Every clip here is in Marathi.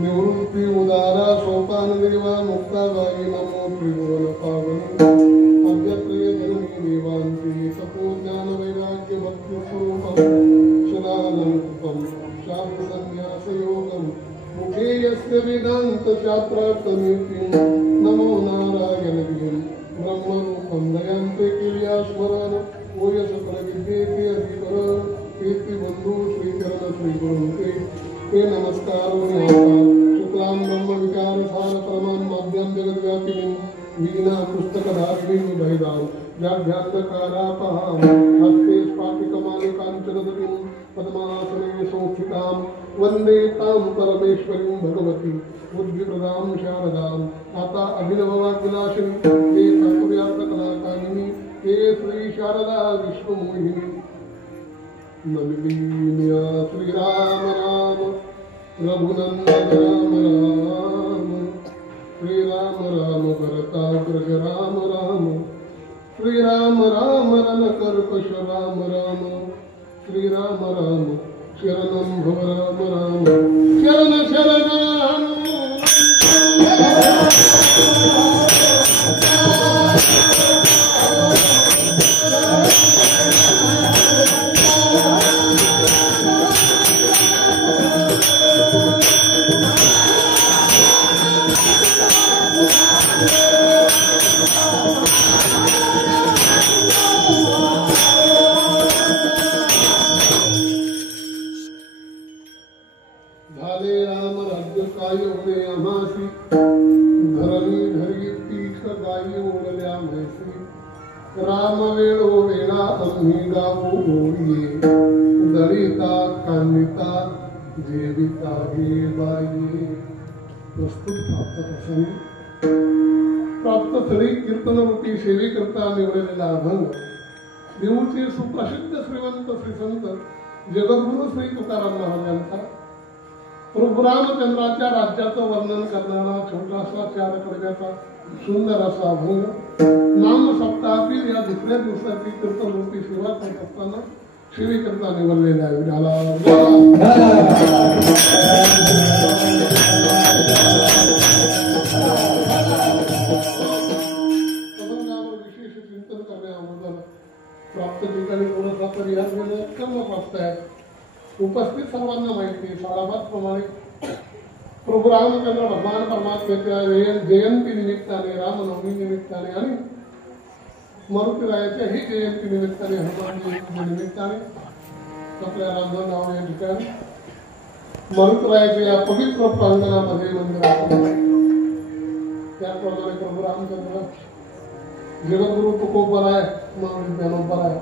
निवृत्ती उदारा सोपान देवा मुक्ता बाई नमो त्रिभुवन पावन अद्यत्रे जननी देवांती तपो ज्ञान वैराग्य भक्ति स्वरूपम सदानंदम शास्त्र संन्यास योगम मुखे यस्य वेदांत शास्त्रार्थमिति नमो नारायण ब्रह्मरूपं दयांते किल्यास्मरण ओय सकल विद्येति अधिकर कीर्ति बंधु श्रीचरण श्री गुरुंते ते नमस्कार शुक्लां ब्रह्म विकार सार परमान माध्यम जगत व्यापिनी वीणा पुस्तक धारिणी भैदां व्याभ्यांतकारापहां हस्ते स्फाटिकमाले कांचनदतिं पद्मासने संस्थितां वंदे तां परमेश्वरीं भगवती बुद्धिप्रदां शारदां आता अभिनववाग्विलासिनी हे तत्त्वव्याप्तकलाकारिणी हे श्री शारदा विश्वमोहिनी नमिनीया श्री राम राम रघुनंदन राम राम श्री राम राम भरताग्रज राम राम श्री राम राम रणकर्कश राम राम श्री राम राम शरणं भव राम राम शरण शरणं राम वेळो वेळा आम्ही गावो ओळीये दरिता कांदिता जेविता हे बाई प्रस्तुत प्राप्त तरी कीर्तन रूपी सेवे करता निवडलेला अभंग देऊळचे सुप्रसिद्ध श्रीमंत श्री संत जगद्गुरु श्री तुकाराम महाराजांचा प्रभू रामचंद्राच्या राज्याचं वर्णन करणारा छोटासा 4 कडव्याचा सुंदर असा अभंग नाम सप्ताहातील या दुसऱ्या दिवसाची कीर्तन रूपी सेवा करत असताना सेवे करता निवडलेल्या विठाला अभंगावर विशेष चिंतन करण्याबद्दल प्राप्त ठिकाणी थोडासा परिहार घेणं कर्म प्राप्त आहे. उपस्थित सर्वांना माहिती साराभातप्रमाणे प्रभू रामचंद्र भगवान परमात्म्याच्या जयंती निमित्ताने रामनवमी निमित्ताने आणि मरुतीरायाच्या ही जयंती निमित्ताने हनुमान जयंती निमित्ताने आपल्या रांजणगाव या ठिकाणी मरुतीरायाच्या या पवित्र प्रांगणामध्ये मंदिर आहे. त्याप्रमाणे प्रभू रामचंद्र जगद्गुरु तुकोबराय महावीर ज्ञानोबराय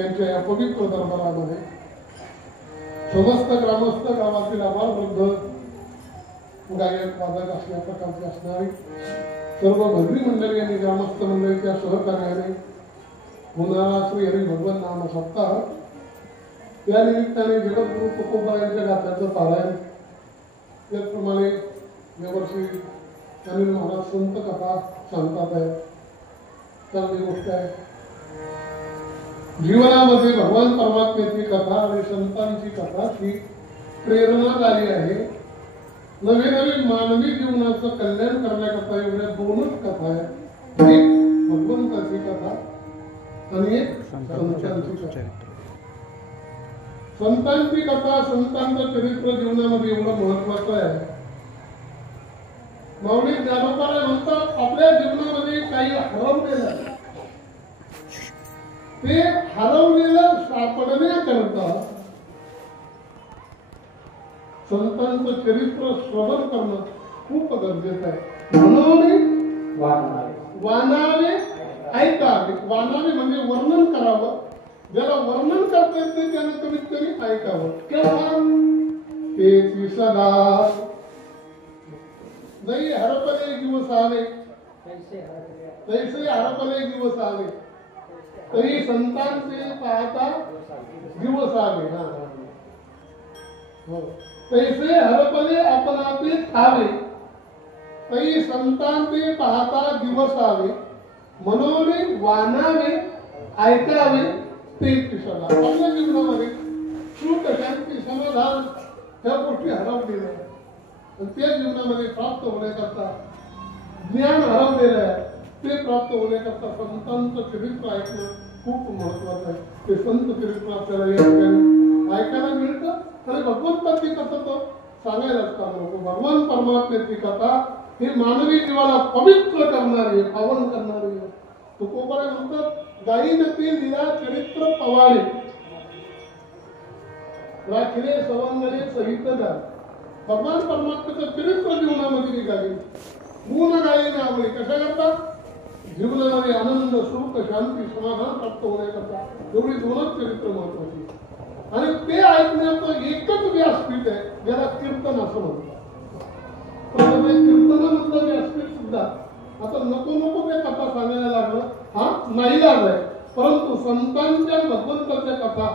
यांच्या या पवित्र दरबारामध्ये समस्त ग्रामस्थ गावातील आभार वृद्ध गायक वादक असल्या प्रकारचे असणारी सर्व भद्री मंडळी आणि ग्रामस्थ मंडळीच्या सहकार्याने होणारा श्री हरी भगवान नाम सप्ताह या निमित्ताने जगद्गुरु तुकोबरायांच्या गाथ्याचं पारायण त्याचप्रमाणे यावर्षी अनिल महाराज संत कथा सांगतात आहे. चांगली गोष्ट आहे. जीवनामध्ये भगवान परमात्म्याची कथा आणि संतांची कथा ही प्रेरणादायी आहे. नवे नवे मानवी जीवनाचं कल्याण करण्याकरता एवढ्या 2च कथा आहेत. एक भगवंताची कथा आणि एक संतांची कथा. संतांची कथा संतांचं चरित्र जीवनामध्ये एवढं महत्वाचं आहे. माऊली ज्ञानोबराय म्हणतात आपल्या जीवनामध्ये काही हरवलेलं आहे. ते हरवलेलं सापडण्याकरता संतांचं चरित्र श्रवण करणं खूप गरजेचं आहे. म्हणून वानावे ऐकावे. वानावे म्हणजे वर्णन करावं. ज्याला वर्णन करता येत नाही त्याने कमीत कमी ऐकावं. केव्हा तेची सदा नाही हरपले दिवस आले तैसे हरपले दिवस आले तरी संतांचे पाहता दिवस आले. तैसे हरपले आपणाते ठावे तरी संतांचे पाहता दिवस आले म्हणून वानावे ऐकावे ते किशोरा. आपल्या जीवनामध्ये सुख शांती समाधान ह्या गोष्टी हरवलेल्या आहेत. आणि त्या जीवनामध्ये प्राप्त होण्याकरता ज्ञान हरवलेलं आहे ते प्राप्त होण्याकरता संतांचं चरित्र ऐकणं खूप महत्वाचं आहे. ते संत चरित्र आपल्याला या ठिकाणी ऐकायला मिळतं आणि भगवंताची कथा तर सांगायलाच काम नको. भगवान परमात्म्याची कथा ही मानवी जीवाला पवित्र करणारी पावन करणारी. तुकोबारा म्हणतात गायीने ती लीला चरित्र पवाडे राखले सवंगले सहित जा. भगवान परमात्म्याचं चरित्र जीवनामध्ये निघाले. गुण गायीने आवडे कशा करतात जीवनामध्ये आनंद सुख शांती समाधान प्राप्त होण्याकरता एवढी दोनच चरित्र महत्वाची. आणि ते ऐकण्याचं एकच व्यासपीठ आहे ज्याला कीर्तन असं म्हणतात. कीर्तनामधलं व्यासपीठ सुद्धा आता नको नको ते कथा सांगायला लागलं हा नाईलाज आहे. परंतु संतांच्या भगवंताच्या कथा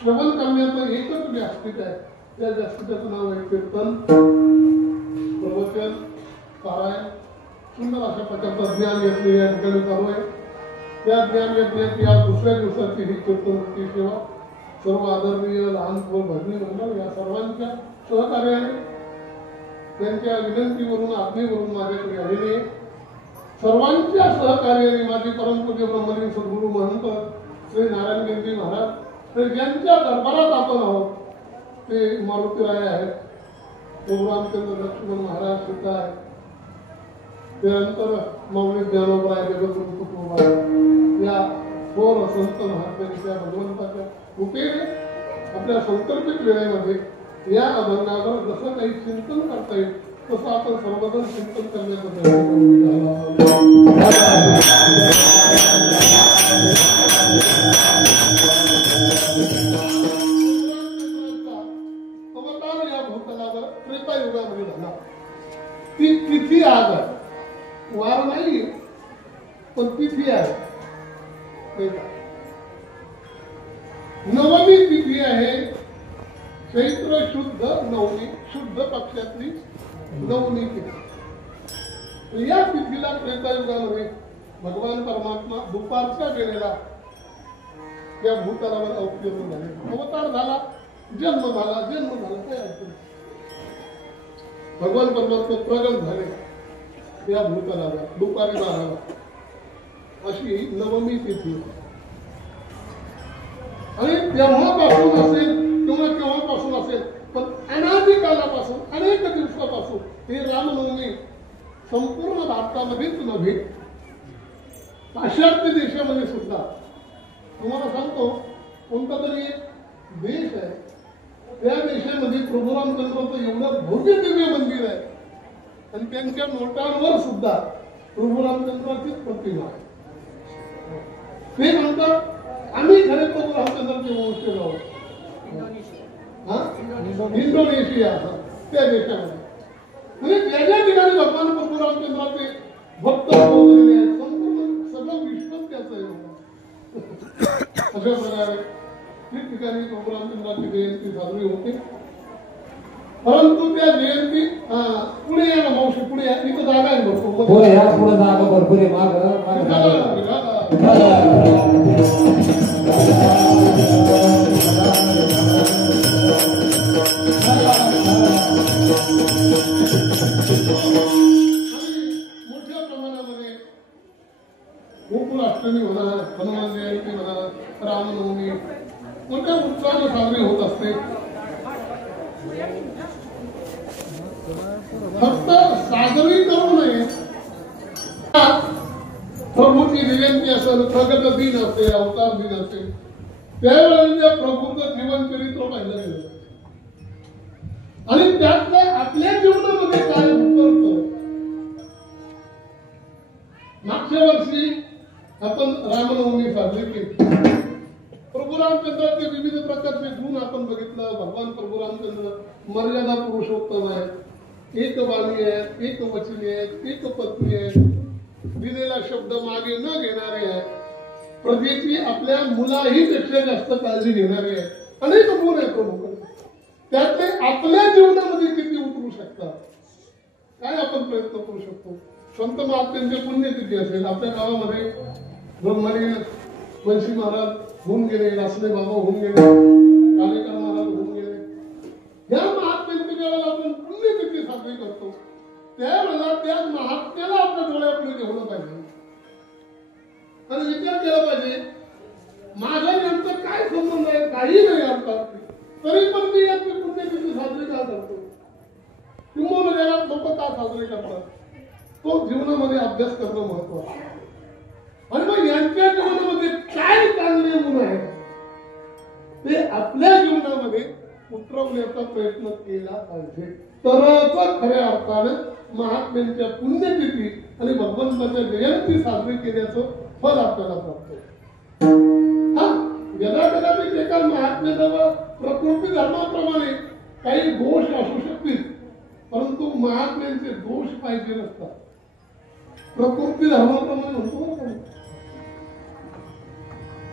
श्रवण करण्याचं एकच व्यासपीठ आहे. त्या व्यासपीठाचं नाव आहे कीर्तन. प्रवचन पारायण सुंदर अशा प्रकारचा ज्ञान यज्ञ या ठिकाणी चालू आहे. त्या ज्ञान यज्ञाची आज दुसऱ्या दिवसाची ही कीर्तनाची सेवा सर्व आदरणीय लहान थोर भजनी मंडळ या सर्वांच्या सहकार्याने त्यांच्या विनंतीवरून आज्ञेवरून माझ्याकडे आलेले सर्वांच्या सहकार्याने माझे परमपूज्य ब्रह्मलीन सद्गुरू महंत श्री नारायण गिरजी महाराज ज्यांच्या दरबारात आपण आहोत ते मारुतीराय आहेत. रामचंद्र लक्ष्मण महाराज सुद्धा आहेत. त्यानंतर माऊली ज्ञानोबराय जगद्गुरु तुकोबा या थोर संत महात्म्यांच्या भगवंताच्या कृपेने आपल्या संकल्पित वेळेमध्ये या अभंगावर जसं काही चिंतन करता येईल तसं आपण सर्वजण चिंतन करण्याचा प्रयत्न अवतार या भूतलावर त्रेतायुगामध्ये झाला. ती तिथी आज आहे. वार नाही पण तिथी आहे. नवमी तिथी आहे. चैत्र शुद्ध नवमी शुद्ध पक्षातली नवमी तिथी. या तिथीला त्रेतायुगामध्ये भगवान परमात्मा दुपारच्या वेळेला या भूतलावर अवतीर्ण झाले. अवतार झाला जन्म झाला काय अडचण. भगवान परमात्मा प्रगट झाले या भूतलावर दुपारी 12 अशी नवमी तिथी. आणि तेव्हापासून असेल किंवा केव्हापासून असेल पण अनादी कालापासून अनेक दिवसापासून ही रामनवमी संपूर्ण भारतामध्येच नव्हे पाश्चात्य देशामध्ये सुद्धा तुम्हाला सांगतो कोणता तरी एक देश आहे त्या देशामध्ये प्रभू रामचंद्राचं एवढं भव्य दिव्य मंदिर आहे आणि त्यांच्या नोटांवर सुद्धा प्रभू रामचंद्राचीच प्रतिमा आहे. ते म्हणतात आम्ही खरे प्रभू रामचंद्राचे वंशज आहोत. इंडोनेशिया त्या देशामध्ये म्हणजे ज्या ठिकाणी भगवान प्रभू रामचंद्राचे भक्त संपूर्ण सगळं विश्वच त्याचं आहे. अशा प्रकारे ठिकठिकाणी प्रभू रामचंद्राची जयंती साजरी होते. परंतु त्या जयंती पुढे या मावशी पुढे या इथं जागा आहे भरपूर पुढे जागा भरपूर आहे. मोठ्या प्रमाणामध्ये गोकुळाष्टमी म्हणा हनुमान जयंती म्हणा रामनवमी मोठ्या उत्साहाने साजरी होत असते. फक्त साजरी करू नये. प्रभूची जयंती असेल प्रगट दिन असेल अवतार दिन असेल त्यावेळेला प्रभूचं जीवन चरित्र पाहिलं गेलं आणि त्यातलं आपल्या जीवनामध्ये काय उतरतो. मागच्या वर्षी आपण रामनवमी साजरी केली. प्रभू रामचंद्राचे विविध प्रकारचे गुण आपण बघितलं. भगवान प्रभू रामचंद्र मर्यादा पुरुषोत्तम आहेत. एक वाणी आहेत, एक वचनी आहेत, एक पत्नी आहेत, दिलेला शब्द मागे न घेणारे आहेत, प्रजेची आपल्या मुलाही पेक्षा जास्त काळजी घेणारे आहेत. अनेक गुण आहेत प्रभूकडे. त्यातले आपल्या जीवनामध्ये किती उतरू शकतात काय आपण प्रयत्न करू शकतो. संत महात्म्यांचे पुण्यतिथी असेल आपल्या गावामध्ये ब्रह्मलीन वंशी महाराज होऊन गेले, लासले बाबा होऊन गेले, कालेकर महाराज होऊन गेले. या महात्म्यांच्या वेळेला आपण पुण्यतिथी साजरी करतो त्यावेळेला त्या महात्म्याला आपल्या डोळ्यापुढे ठेवलं पाहिजे आणि विचार केला पाहिजे माझा यांचं काय संबंध आहे, काही नाही आमचा, तरी पण मी याची पुण्यतिथी साजरी का करतो, कुंभमेळ्यात लोक का साजरे करतात, तो जीवनामध्ये अभ्यास करणं महत्वाचं. आणि मग यांच्या जीवनामध्ये काय चांगले गुण आहेत ते आपल्या जीवनामध्ये उतरवण्याचा प्रयत्न केला पाहिजे, तरच खऱ्या अर्थानं महात्म्यांच्या पुण्यतिथी आणि भगवंताच्या जयंती साजरी केल्याचं फल आपल्याला प्राप्त होतं. हा कदाचित एका महात्म्याजवळ प्रकृती धर्माप्रमाणे काही दोष असू शकतील, परंतु महात्म्यांचे दोष पाहिजे नसतात. प्रकृती धर्माप्रमाणे म्हणतो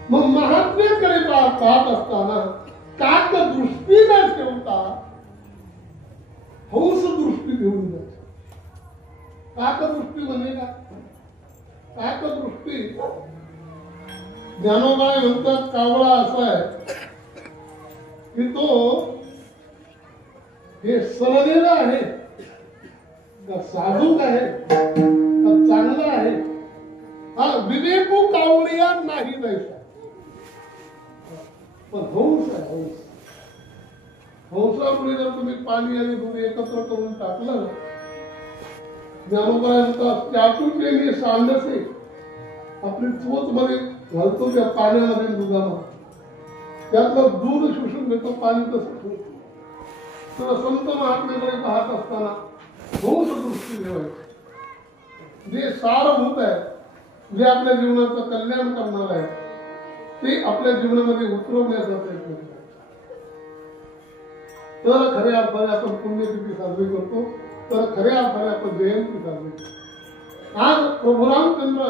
मग महात्म्याकडे पाहत असताना काक दृष्टी न ठेवता हौस दृष्टी घेऊन जायची. काक दृष्टी म्हणजे का? काक दृष्टी ज्ञानोबा म्हणतात कावळा असा आहे की तो हे सलगेला आहे का साधूक आहे का चांगला आहे, हा विवेकू कावळिया नाही जायचा, पण हंस आहे. हंस हंसापुढे जर तुम्ही पाणी आणि दूध एकत्र करून टाकलं, ज्ञानोबा म्हणतात चाटुकेली सांडसे आपली चोच मध्ये घालतो त्या पाण्यामध्ये दुधामध्ये, त्यातलं दूध शोषून घेतो, पाणी कसं ठेवतो. तर संत महात्म्याकडे पाहत असताना हंस दृष्टी ठेवायची. जे सारभूत आहे, जे आपल्या जीवनाचं कल्याण करणार आहे, ते आपल्या जीवनामध्ये उतरवण्याचा प्रयत्न करायचा. तर खऱ्या अर्थाने आपण पुण्यतिथी साजरी करतो, तर खऱ्या अर्थाने आपण जयंती साजरी करतो. आज प्रभू रामचंद्र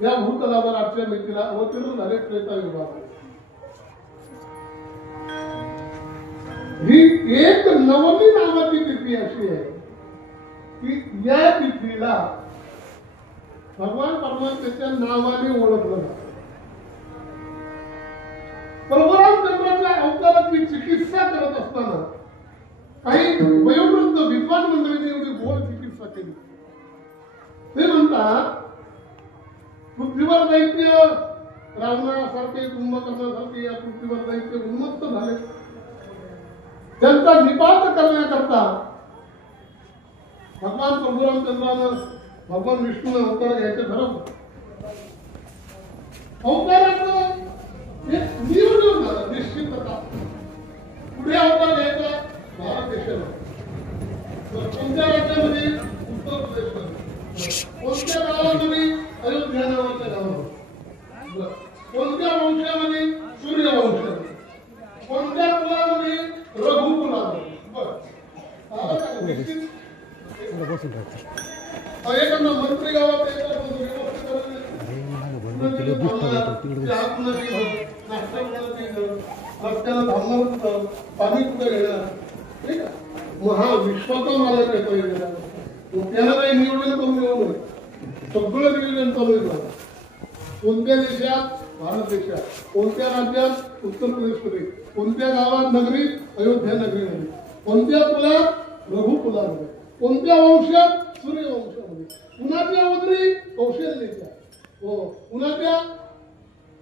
या भूतलावर आजच्या मितीला अवतीर्ण झाले त्रेतायुगात. ही एक नवमी नावाची तिथी अशी आहे की या तिथीला भगवान परमात्म्याच्या नावाने ओळखलं जातं. प्रभू रामचंद्राच्या अवताराची चिकित्सा करत असताना काही वयोवृद्ध विद्वान मंडळींनी एवढी गोड चिकित्सा केली. ते म्हणतात पृथ्वीवर दैत्य रावणासारखे कुंभकर्णासारखे या पृथ्वीवर दैत्य उन्मत्त झाले, त्यांचा निपात करण्याकरता भगवान प्रभू रामचंद्रानं भगवान विष्णूने अवतार घ्यायचं ठरवलं. अवताराचं एक नियोजन झालं, निश्चितता. पुढे अवतार घ्यायचा भारत देशाला, कोणत्या राज्यामध्ये? उत्तर प्रदेशमध्ये. कोणत्या गावामध्ये? अयोध्या नावाच्या गावामध्ये. कोणत्या वंशामध्ये? सूर्यवंशामध्ये. कोणत्या कुलामध्ये? रघुकुलामध्ये. एखादा मंत्री गावात पाणी कुठे घेणार, ठीक आहे. मग हा विश्वाचा मला काय पाहिजे, त्याला काही नियोजन करून येऊ नये, सगळं नियोजन चालू आहे. कोणत्या देशात? भारत देशात. कोणत्या राज्यात? उत्तर प्रदेशमध्ये. कोणत्या गावात? नगरी? अयोध्या नगरीमध्ये. कोणत्या कुलात? रघुकुलामध्ये. कोणत्या वंशात? सूर्यवंशामध्ये. कुणाच्या उदरी? कौशल्याच्या. हो, कुणाच्या?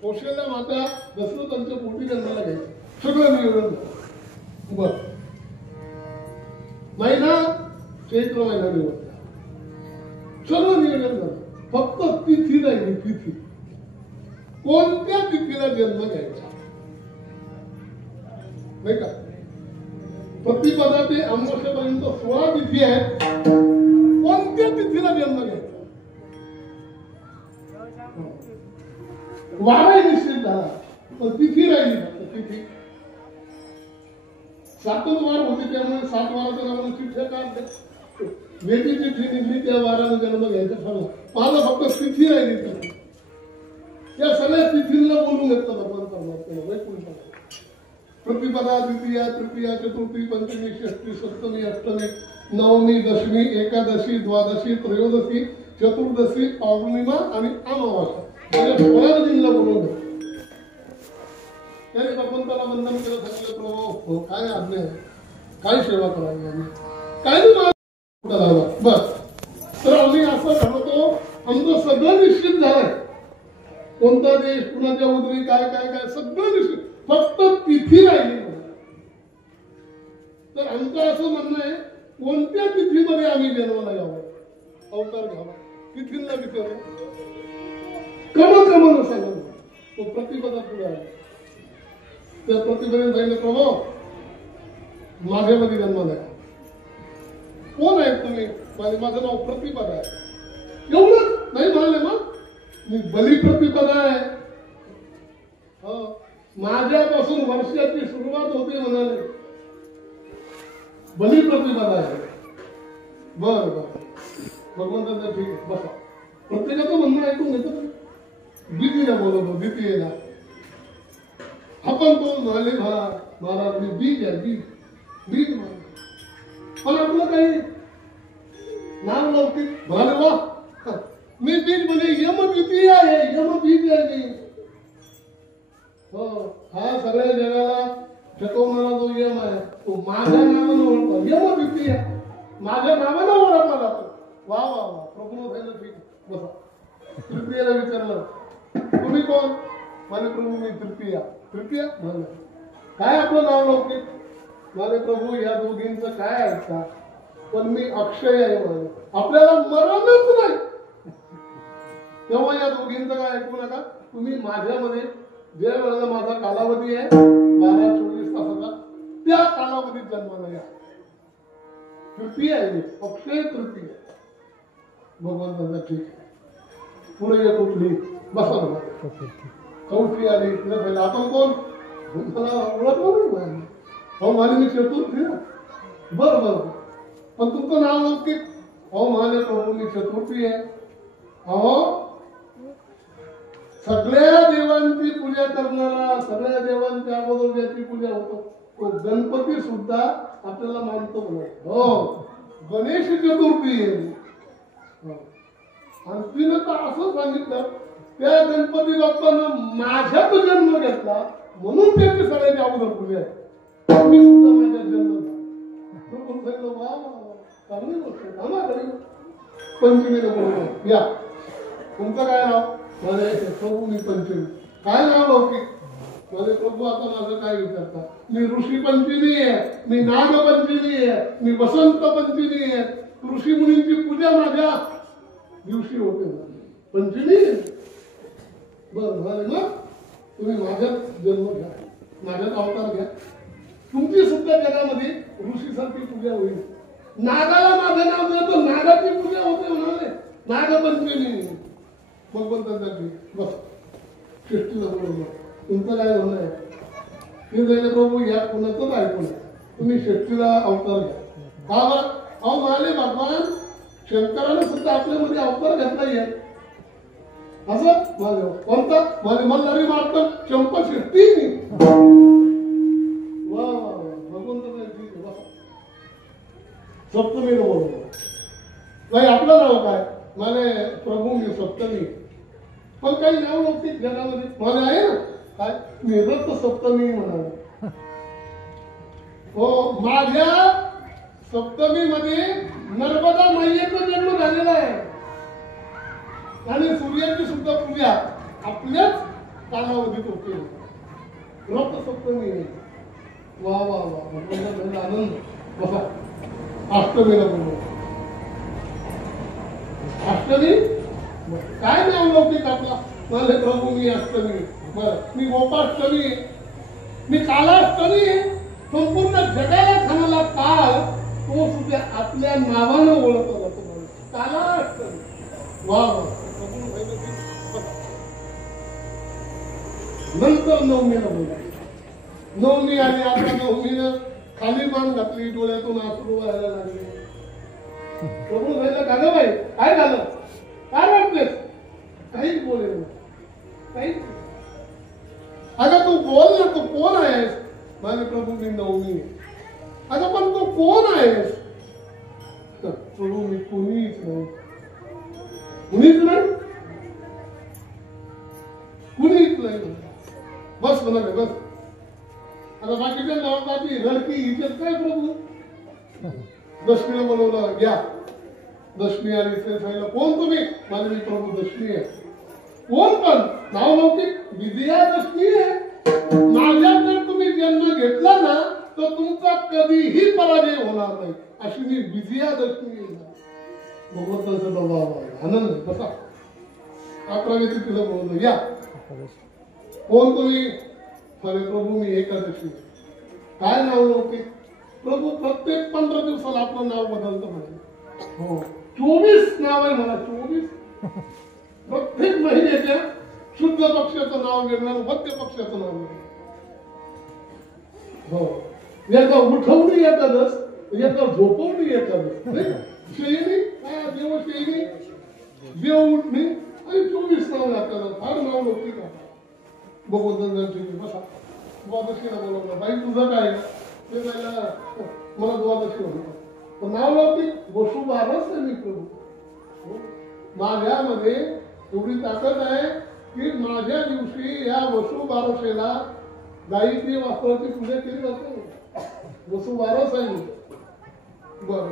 कौशल्या माता दशरथांच्या पोटी जन्माला घ्यायचं. सगळं नियोजन. बर महिना चैत्र महिना निवडला, सगळं नियोजन झालं. फक्त तिथी नाही, तिथी कोणत्या तिथीला जन्म घ्यायचा नाही का? प्रतिपदा ते अमावस्येपर्यंत 16 तिथी आहेत. कोणत्या तिथीला जन्म घ्यायचा? वाराही निश्चित झाला, पण तिथी राहिली. तिथी 7 वार होते, त्यामुळे 7 वाराच्या नावाने चिठ्ठ्या काढल्या. वेगळी चिठ्ठी निघली, त्या वाराने जन्म घ्यायचा ठरवलं. माझा फक्त तिथी राहिली. या सगळ्या तिथींना बोलून घेतलं भगवान परमात्म्याला वैकुंठाला. प्रतिपदा, द्वितीया, तृतीया, चतुर्थी, पंचमी, षष्ठी, सप्तमी, अष्टमी, नवमी, दशमी, एकादशी, द्वादशी, त्रयोदशी, चतुर्दशी, पौर्णिमा आणि अमावास्या या 12 दिनला बोलून घेतलं. त्याने भगवंताला वंदन केलं, सांगितलं प्रभू काय आज्ञा आहे, काय सेवा करावी आम्ही. काय नाही मला बस. तर आम्ही असं ठरवतो, आमचं सगळं निश्चित झालंय. कोणता देश, कुणाच्या उदरी, काय काय काय सगळं निश्चित, फक्त तिथी राहिली. तर आमचं असं म्हणणं आहे, कोणत्या तिथीमध्ये आम्ही जन्माला यावं, अवतार घ्यावा, तिथीला विचार कमन सांगा. तो प्रतिपदा पुढे आहे. त्या प्रतिपदेने सांगितलं, प्रभू माझ्यामध्ये जन्माला या. कोण आहे तुम्ही? माझं नाव प्रतिपदा आहे. एवढंच नाही म्हणाले, मग मी बली प्रतिपदा आहे. माझ्यापासून वर्षाची सुरुवात होते म्हणाले, बली प्रतिपदा आहे. बर बर, भगवंतांचा ठीक आहे, बसा. प्रत्येकाचं म्हणणं ऐकून घेतो. भीतीला बोलवतो, भीतीला आपण तो म्हणाले, महाराज मी बीज आहे, बीज म्हणाले. पण आपलं काही नाव लौकिक म्हणाले, वा मी बीज म्हणजे यम द्वितीय आहे, यम बीज आहे मी. हो, हा सगळ्या जगाला शिकवणारा जो यम आहे, तो माझ्या नावानं ओळखतो. यम द्वितीय माझ्या नावानं ओळखला जातो. वा वा वा, प्रभू झालं ठीक. बसा. तृतीयला विचारलं, तुम्ही कोण? माझे प्रभू मी तृतीया. तृतीया म्हणलं, काय आपलं नाव लौकिक? माझे प्रभू या दोघींचं काय ऐकता? पण मी अक्षय आहे म्हणाले, आपल्याला मरणच नाही. तेव्हा या दोघींचं काय ऐकू नका. तुम्ही माझ्यामध्ये जे वेळेला माझा कालावधी आहे 12-24 तासाचा, त्या कालावधीत जन्माला या. तृतीय आहे, अक्षय तृतीय. भगवंतांचा ठीक आहे. पुढे येत उठली, बसा बघा. चौथी आली, आपण कोण? मला ओळखलं नाही. हो म्हणे मी चतुर्थी. बरं बरं, पण तुमचं नाव लौकिक? हो म्हणे प्रभू मी चतुर्थी आहे. अहो, सगळ्या देवांची पूजा करणारा, सगळ्या देवांच्या अगोदर ज्याची पूजा होतो तो गणपती सुद्धा आपल्याला मानतो म्हणून. हो, गणेश चतुर्थी आहे. आणि तिनं तर असं सांगितलं, त्या गणपती बाप्पानं माझ्यात जन्म घेतला म्हणून त्याची सगळ्याची अगोदर पूजा आहे. मी सुद्धा माझ्यात जन्म झाला. वा चांगली गोष्ट आहे. पंचमीला बोलतो, या तुमचं काय नाव? माझे प्रभू मी पंचमी. काय नाव लौकिक? माझे प्रभू आता माझं काय विचारता? मी ऋषी पंचमी आहे, मी नाग पंचमी आहे, मी वसंत पंचमी आहे. ऋषी मुनींची पूजा माझ्या दिवशी होते. पंचमी बरं म्हणाले, मग तुम्ही माझ्यात जन्म घ्या, माझ्यात अवतार घ्या. तुमची सुद्धा जगामध्ये ऋषीसारखी पूजा होईल. नागाला माझं नाव देतो, नागाची पूजा होते म्हणाले, नागपंचमी. भगवंतांसाठी बस. सृष्टीला बरोबर तुमचं काय होणं आहे? मी जायला प्रभू या कोणाचंच ऐकून तुम्ही सृष्टीला अवतार घ्या. का बरं? अहो म्हणाले, भगवान शंकराने सुद्धा आपल्यामध्ये अवतार घेतला आहे. असं माझं कोणता? माझे मल्हारी मारतं चंपा सृष्टी. वा वा वा, भगवंताचा सप्तमी बरोबर. नाही आपलं नाव काय? माझे प्रभू मी सप्तमी. पण काही नाव नव्हती जगामध्ये. माझे आहे ना काय? निवृत्त सप्तमी म्हणाले. हो, माझ्या सप्तमीमध्ये नर्मदा मैयेचा जन्म झालेला आहे. आणि सूर्याची सुद्धा पूजा आपल्याच कालावधीत होते. रक्त सप्तमी आहे. वा वा वा, आनंद. बसा. अष्टमीला बोलू. अष्टमी काय नाव लौकिक आपला? माझे प्रभू मी अष्टमी. बरं, मी गोपाष्टमी, मी कालाष्टमी. संपूर्ण जगाला खाणारा काल तो सुद्धा आपल्या नावानं ओळखला जातो. कालाष्टमी. वा वा. नंतर नवमीला बोला. नवमी आली. आता नवमीनं खाली मान घातली, डोळ्यातून अश्रू व्हायला लागले. प्रभू सांगितलं, का ग बाई काय झालं? काय वाटतेस? काहीच बोलेल काही. अगं तू बोल ना, तू कोण आहेस? माझे प्रभू मी नवमी. अगं पण तू कोण आहेस? प्रभू मी कुणीच नाही. कुणीच नाही? कुणीच नाही. बस म्हणा बस. आता बाकीच्या नावाची रडकी हिच्यात काय प्रभू? दक्षिण बोलवलं, घ्या दक्षिणी आली. सांगितलं कोण तुम्ही? माझे मी प्रभू दक्षिणी आहे. कोण पण? नाव लौकिक विजया दक्षिणी आहे. माझ्याकडे तुम्ही जन्म घेतला ना तर तुमचा कधीही पराजय होणार नाही, अशी मी विजया दक्षिणी आहे. भगवंताचा दबाव आहे, आनंद बसा. 11वी तिला बोलवलं, या कोण तुम्ही? अरे प्रभू मी एकादशी. काय नाव लौकिक? प्रभू प्रत्येक 15 दिवसाला आपलं नाव बदलतं म्हणजे. हो 24 नाव आहे मला, 24. प्रत्येक महिन्याच्या शुद्ध पक्षाचं नाव घेणार, मध्य पक्षाचं नाव घेणार. हो एकदा उठवणी एकादश, एकदा झोपवणी एकादश. शयनी देवशयनी देव उठणी आणि 24 नाव लागतात. फार नाव लौकिक आहे. भगवंतांची बसा. द्वादशीला बोलवलं, बाई तुझं काय? ते पहिला मला द्वादशी होतं, पण नाव लौकिक वसुबारस आहे मी प्रभू. माझ्यामध्ये एवढी ताकद आहे की माझ्या दिवशी या वसुबारसेला गायत्री वापराची पूजा केली जाते. वसुबारस आहे मी. बर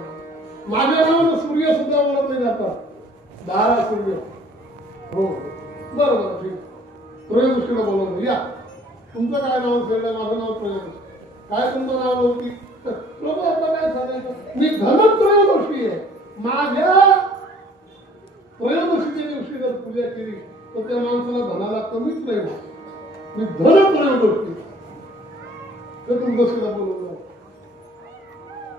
माझ्या नावानं सूर्य सुद्धा ओळखले जातात, 12 सूर्य. हो बरोबर ठीक. त्रयोदशीला बोलवलं, या तुमचं काय नाव असेल? माझं नाव त्रयोदशी. काय तुमचं नाव होती? प्रभू आता काय सांगायचं? मी धनत्रयोदशी आहे. माझ्या त्रयोदशीच्या दिवशी जर पूजा केली तर त्या माणसाला धनाला कमीच नाही होत. मी धनत्रयोदशी. चतुर्दशीला बोलवलं,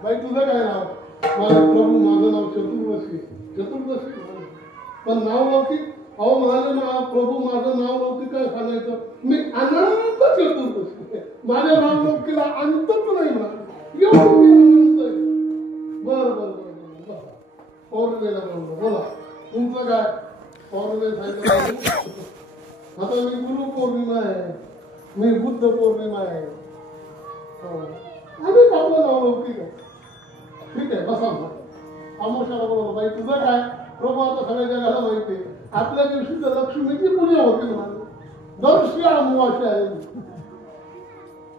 बाई तुझं काय नाव? प्रभू माझं नाव चतुर्दशी. चतुर्दशी पण नाव लौकिक. अहो म्हणाले प्रभू माझं नाव लौकिक काय सांगायचं? मी अनंत चतुर्दशी. माझ्या नाव लौकिकला अंतच नाही म्हणाले. एवढं मी अनंत आहे. बर बर बर पौर्णिमेला बोललो, बोला तुमचं काय? पौर्णिमे सांगितलं. आता मी गुरु पौर्णिमा आहे, मी बुद्ध पौर्णिमा आहे. आम्ही आपलं नाव लौकिक आहे. ठीक आहे बसा. अमावस्याला बोलवलं, बाई तुझं काय? प्रभू आता सगळ्या जगाला माहिती आहे आपल्या दिवशी तर लक्ष्मीची पूजा होती म्हणाले. दरवर्षी अमावास्या आहे.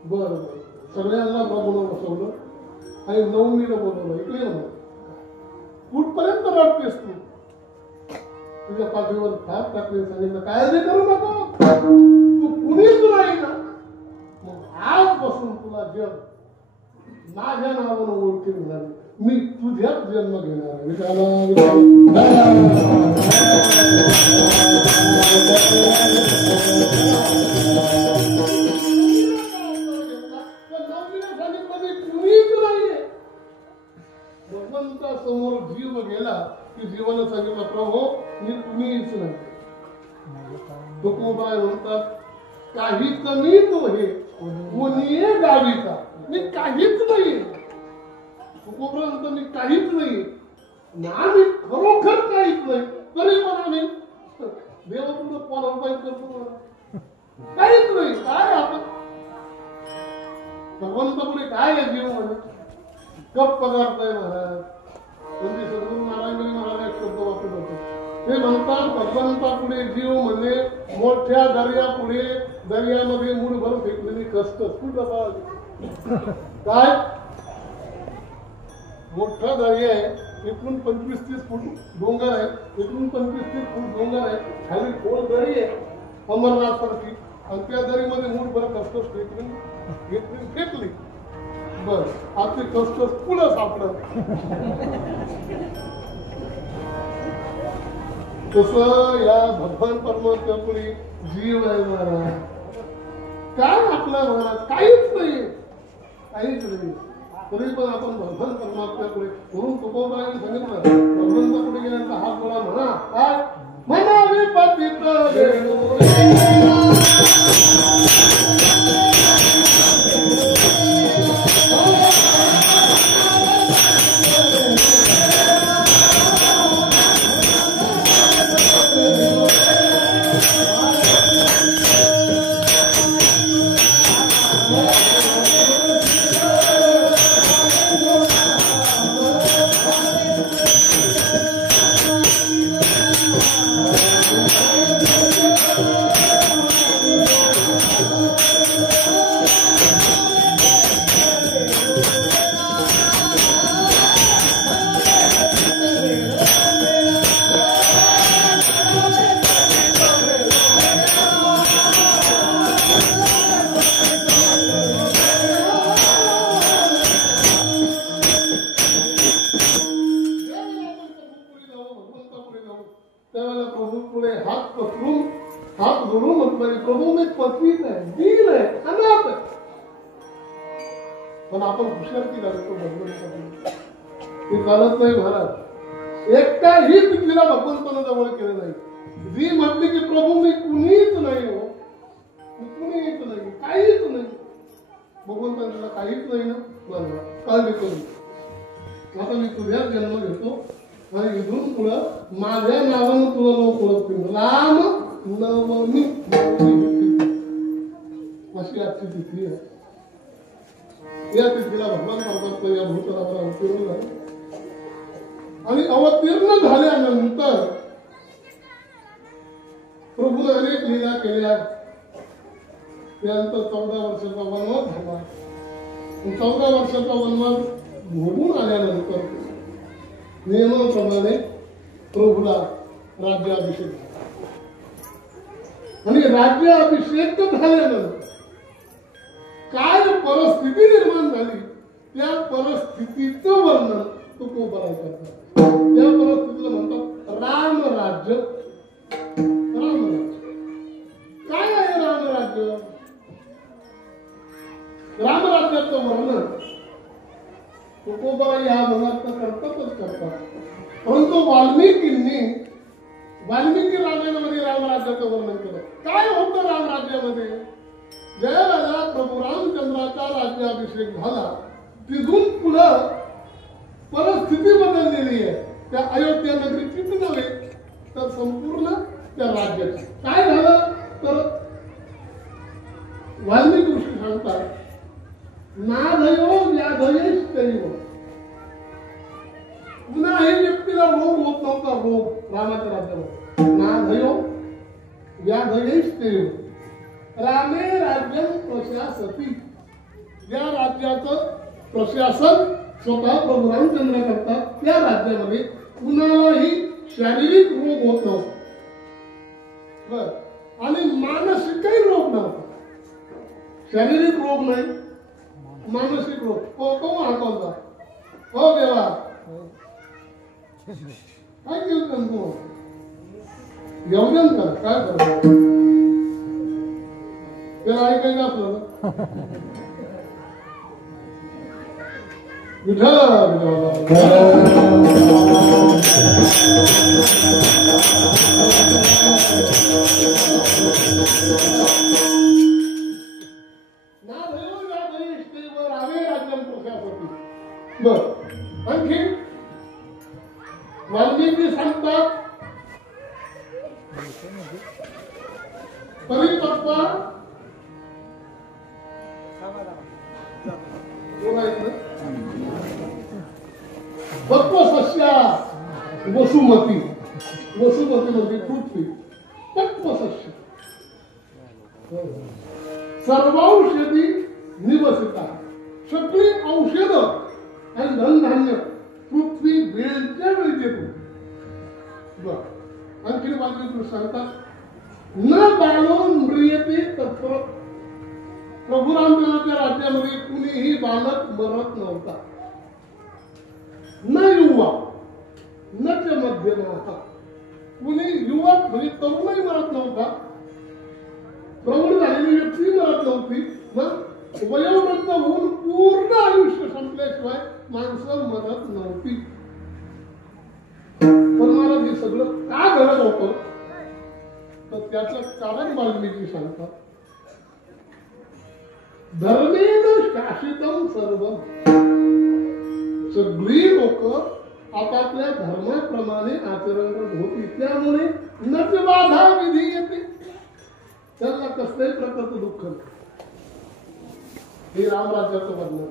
बरं सगळ्यांना प्रभूला बसवलं आणि नवमीला बोलवलं. इकडे ना कुठपर्यंत रडतेस तू? तुझ्या पाठीवर थाप टाकले. सांगितलं काळजी करू नको, तू कुणीच नाही ना. मग आजपासून तुला जग माझ्या नावानं ओळखी झाली. मी तुझ्याच जन्म घेणार आहे. भगवंता समोर जीव गेला की जीवानं सांगितलं प्रभू मी तुम्हीच नाही. तुकोबाई म्हणतात काही कमी तो हे कोणी गावीचा. मी काहीच नाही. तुकोबाई मी काहीच नाही. आम्ही खरोखर काहीच नाही. तरी पण आम्ही देवापुढे क्वालिफाय करतो. काहीच नाही. काय आपण भगवंतापुढे काय आहे जीव म्हणजे कप पदार्थ आहे महाराज. म्हणजे सद्गुरू नारायण महाराज एक शब्द वापरत होते. ते म्हणतात भगवंतापुढे जीव म्हणजे मोठ्या दर्यापुढे दर्यामध्ये मूळभर फेकलेली खसखस. काय मोठा दर्या आहे. इकडून 25-30 फूट डोंगर आहे. इकडून 25-30 फूट डोंगर आहे. खाली खोल दरी आहे अमरनाथ सारखी. आणि त्या दरीमध्ये मूळभर खसखस फेकली. बर आपली खसखस पुढं सापडत. तसं या भगवान परमात्म्यापुढे जीव आहे महाराज. काय आपला महाराज काहीच नाही. काहीच नाही. तरी पण आपण भगवान परमात्म्यापुढे म्हणून तुकोबाईने सांगितलं भगवंतापुढे गेल्यानंतर हात बोला म्हणा. काय म्हणावे पतित पसरून हात जोडून म्हटलं प्रभू मी पतित आहे, दीन आहे, अनाथ आहे. पण आपण हुशारकी घालतो भगवंताची, ते चालत नाही महाराज. एकटाही तिला भगवंतानं जवळ केलं नाही. जी म्हटली की प्रभू मी कुणीच नाही हो, कुणीच नाही, काहीच नाही. भगवंतांना काहीच नाही ना, मला काळजी करू. आता मी तुझ्याच जन्म घेतो आणि इथून पुढं माझ्या नावानं तुला लोक ओळखतील. राम नवमी अशी आजची तिथी आहे. या तिथीला भगवान परमात्मा या भूतलावर अवतीर्ण झाले आणि अवतीर्ण झाल्यानंतर प्रभूने अनेक लीला केल्या. त्यानंतर 14 वर्षाचा वनवास झाला. 14 वर्षाचा वनवास भोगून आल्यानंतर नियमाप्रमाणे प्रभूला राज्याभिषेक झाला. आणि राज्याभिषेक झाल्यानंतर काय परिस्थिती निर्माण झाली त्या परिस्थितीचं वर्णन तुकोबराय करतात. त्या परिस्थितीला म्हणतात रामराज्य. रामराज्य काय आहे? रामराज्य, रामराज्याचं वर्णन तुकोबराय या मनात करतातच करतात. परंतु वाल्मिकी रामायणामध्ये रामराज्याचं वर्णन केलं. काय होतं रामराज्यामध्ये? ज्यावेळेला प्रभू रामचंद्राचा राज्याभिषेक झाला तिथून पुढं परिस्थिती बदललेली आहे. त्या अयोध्या नगरीचीच नव्हे तर संपूर्ण त्या राज्याची. काय झालं तर वाल्मिकी ऋषी सांगतात नाधयो व्याधयैश्चैव. कुणाही व्यक्तीला रोग होत नव्हता. रोग रामाच्या राज्यामध्ये नाधयो व्याधयैश्चैव. रामे राज्यम प्रशासती. ज्या राज्याचं प्रशासन स्वतः प्रभू रामचंद्र करतात त्या राज्यामध्ये कुणालाही शारीरिक रोग होत नव्हता आणि मानसिकही रोग नव्हता. शारीरिक रोग नाही, मानसिक रोग. तो हाकवता हो देवा काय केलं तू येऊन कर काय करतो त्याला ऐकायचं आपलं विठ्ठल बर. आणखी वाल्मिकी सांगतात परिपक्व तत्वसस्या वसुमती. वसुमती म्हणजे पृथ्वी. तत्वसस्य सर्वौषधी निवसिता. सगळी औषध आणि धनधान्य पृथ्वी वेळच्या वेळी देतो. आणखी वाल्मिकी सांगतात न बालो म्रियते तत्र. प्रभू रामचंद्राच्या राज्यामध्ये कुणीही बालक मरत नव्हता. न युवा न च मध्यमा. कुणी युवक म्हणजे तरुणही मरत नव्हता. प्रौढ झालेली व्यक्ती मरत नव्हती. वयोवृद्ध होऊन पूर्ण आयुष्य संपल्याशिवाय माणसं मरत नव्हती. पण मला हे सगळं का घडत होतं तर त्याचं कारण वाल्मिकी सांगतात धर्मेण शासितम सर्व. सगळी लोक आपापल्या धर्माप्रमाणे आचरण करत होती. त्यामुळे नच बाधा विधी येते. त्यांना कसल्याही प्रकारचं दुःख नाही. हे रामराज्याचं वर्णन.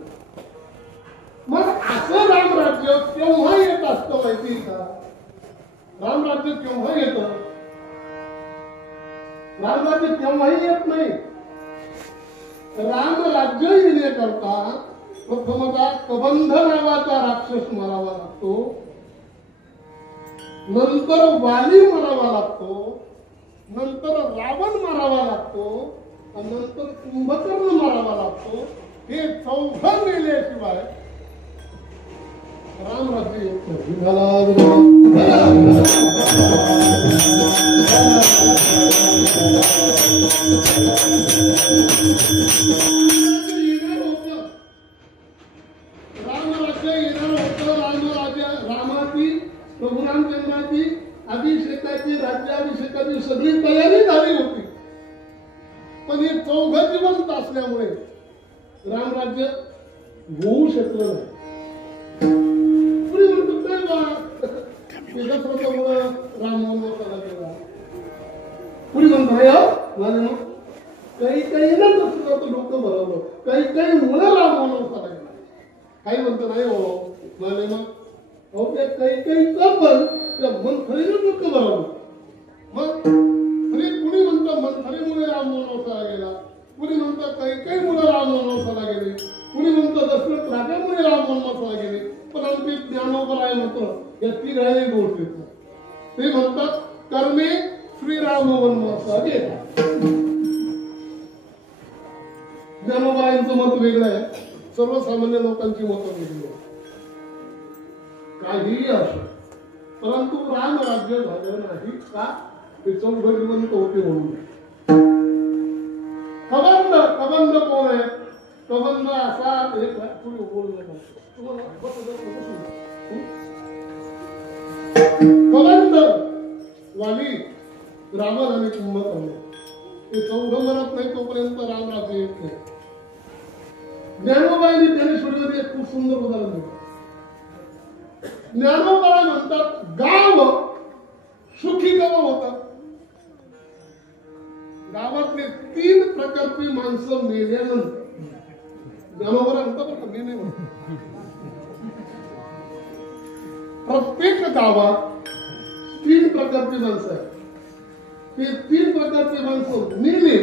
मग असं रामराज्य केव्हा येत असतं माहिती का? रामराज्य केव्हा येतं? रामराज्य केव्हाही येत नाही. रामराज्य येण्याकरता प्रथमतः कबंध नावाचा राक्षस मरावा लागतो. नंतर वाली मरावा लागतो. नंतर रावण मारावा लागतो. आणि नंतर कुंभकर्ण मारावा लागतो. हे चौघं मेल्याशिवाय रामराज्य येत नाही. रामराज्य येणार होतं. रामाची प्रभू रामचंद्राची अभिषेकाची राज्याभिषेकाची सगळी तयारी झाली होती. पण हे चौघं जिवंत असल्यामुळे रामराज्य होऊ शकलं नाही. पुढे म्हणतो काय बा राम वनवासाला गेला. पुढे म्हणतो काही काही ना तसं डोकं भरवलं. काही मुलं राम वनवासाला गेला. काही म्हणतो नाही हो म्हणे मग अहो त्या काही पण त्या मंथरीनं डोकं भरवलं. मग कुणी म्हणतं मंथरीमुळे राम वनवासाला गेला. कुणी म्हणतं काही मुलं राम वनवासाला गेले. कुणी म्हणतं दशरथ राजामुळे राम वनवासाला गेले. पण आमचे ज्ञानोबराय म्हणतो या तिघांनी दोष देतो. ते म्हणतात कर्मे श्रीराम वनवासा गेला. ज्ञानोबाईंचं मत वेगळं आहे. सर्वसामान्य लोकांची मत वेगळी आहे. काहीही असो परंतु राम राज्य झालं नाही का ते चौघ जिवंत होते म्हणून. कबंध कोण आहे? कबंध असा एक कबंध वाली रावण आणि कुंभकर्ण ते चौघ मरत नाही तोपर्यंत राम राज्य येत नाही. ज्ञानोबाईंनी ज्ञानेश्वरीमध्ये एक खूप सुंदर उदाहरण दिलं. ज्ञानोबा म्हणतात गाव सुखी गाव होतं. गावातले 3 प्रकारची माणसं मेल्यानंतर ज्ञानोबा म्हणतात मी नाही म्हणतो. प्रत्येक गावात 3 प्रकारची माणसं आहेत. ते 3 प्रकारचे माणसं मेले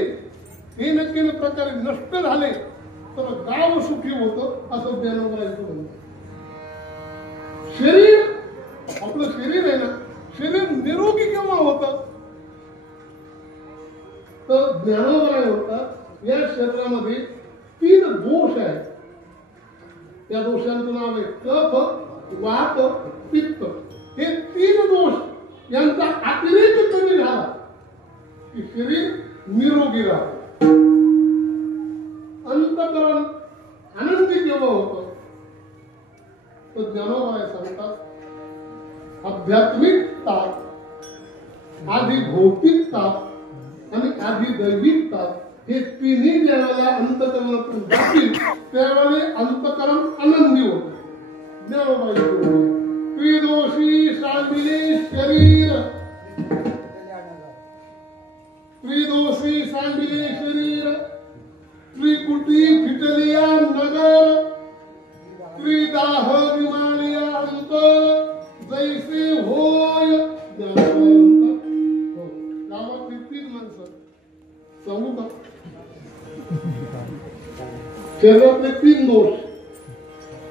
हे नक्की प्रकारे नष्ट झाले तर गाव सुखी होतं असं ज्ञानोबाईंचं म्हणणं. शरीर आपलं शरीर आहे ना शरीर निरोगी केव्हा होतं तर ज्ञानोबाई होतात या शरीरामध्ये 3 दोष आहेत. या दोषांचं नाव आहे कफ वात पित्त. हे 3 दोष यांचा अतिरेक कमी झाला की शरीर निरोगी राहतं. अंतकरण आनंदी केव्हा होतं तर ज्ञानोबाई सांगतात आध्यात्मिक ताप आधी भौतिक ताप आणि आधी दैविक ताप हे 3 ज्यावेळेला अंतकरणातून जातील त्यावेळेला अंतकरण आनंदी होतं. ज्ञानोबाई त्रिदोषी सांडिले शरीर त्रिदोषी सांडिले शरीर त्रिकुटी फिटलिया नगर त्रिदाह विमानिया अंतर जैसे होय. गावातली 3 माणसं सांगू का शरीरातले 3 दोष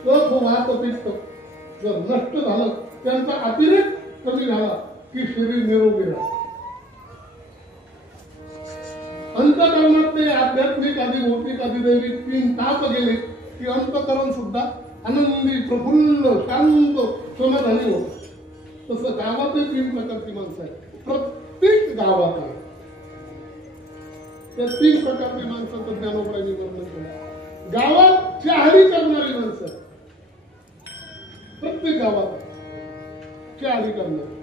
कफ वात पित्त जर नष्ट झालं त्यांचा अतिरेक कमी झाला की शरीर निरोगी राहतं. अंतकरणात ते आध्यात्मिक आधी भौतिक आधी दैविक 3 ताप गेले की अंतकरण सुद्धा आनंदी प्रफुल्ल शांत समाधानी होत. तसं गावातही 3 प्रकारची माणसं आहेत. प्रत्येक गावात आहे त्या 3 प्रकारची माणसं ज्ञानोबाईंनी वर्णन केलं. गावात चहाडी करणारी माणसं प्रत्येक गावात चहाडी करणारी.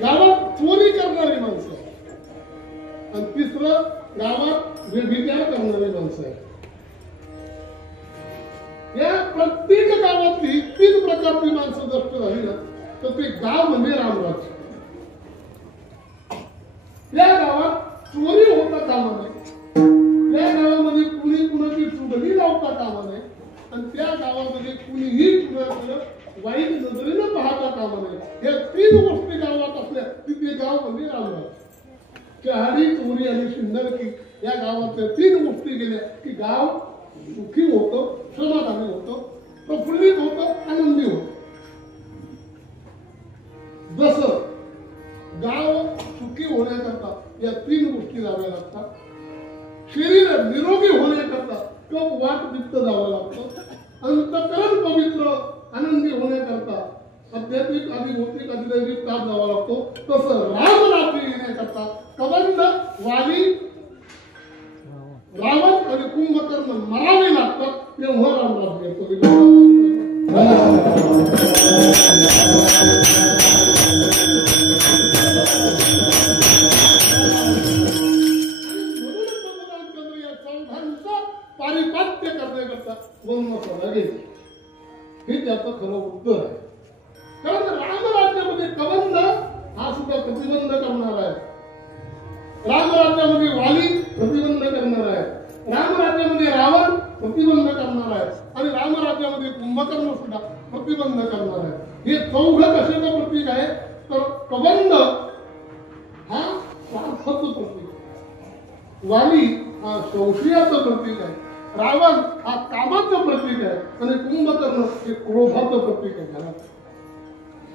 गावात चोरी करणारी माणसं आणि 3रं गावात व्यभिचार करणारी माणसं आहेत. या प्रत्येक गावातली 3 प्रकारची माणसं नष्ट झाली ना तर ते गाव म्हणजे रामराज्य. या गावात चोरी होता कामा नये. या गावामध्ये कुणी कुणाची चुगली लावता कामा नये आणि त्या गावामध्ये कुणीही कुणाकडे वाईट नजरेनं पाहता कामा नये. या 3 गोष्टी गावात असल्या की ते गाव म्हणजे रामराज्य. चहाडी चोरी आणि शिंदरकी या गावातल्या 3 गोष्टी गेल्या की गाव सुखी होतं समाधानी होतं प्रफुल्लित होतं आनंदी होतं. जसं गाव सुखी होण्याकरता या 3 गोष्टी जाव्या लागतात. शरीर निरोगी होण्याकरता कफ वात पित्त जावं लागतं. अंतकरण पवित्र आनंदी होण्याकरता आध्यात्मिक आणि भौतिक अधिदैविक ताप जावा लागतो. तसं रामराज्य येण्याकरता कबंध, वाली, रावण आणि कुंभकर्ण मरावे लागतात. तेव्हा रामराज्य येतो. पारिपात्य करण्याकरता वनवासाला गेले. हे त्याचं खरं उत्तर आहे. कारण रामराज्यामध्ये कबंध हा सुद्धा प्रतिबंध करणार आहे. रामराज्यामध्ये वाली प्रतिबंध करणार आहे. रामराज्यामध्ये रावण प्रतिबंध करणार आहे. आणि रामराज्यामध्ये कुंभकर्ण सुद्धा प्रतिबंध करणार आहे. हे चौघ कशाचं प्रतीक आहे तर कबंध हा स्वार्थाचं प्रतीक आहे. वाली हा संशयाचं प्रतीक आहे. रावण हा कामाचं प्रतीक आहे. आणि कुंभकर्ण हे क्रोधाचं प्रतीक आहे.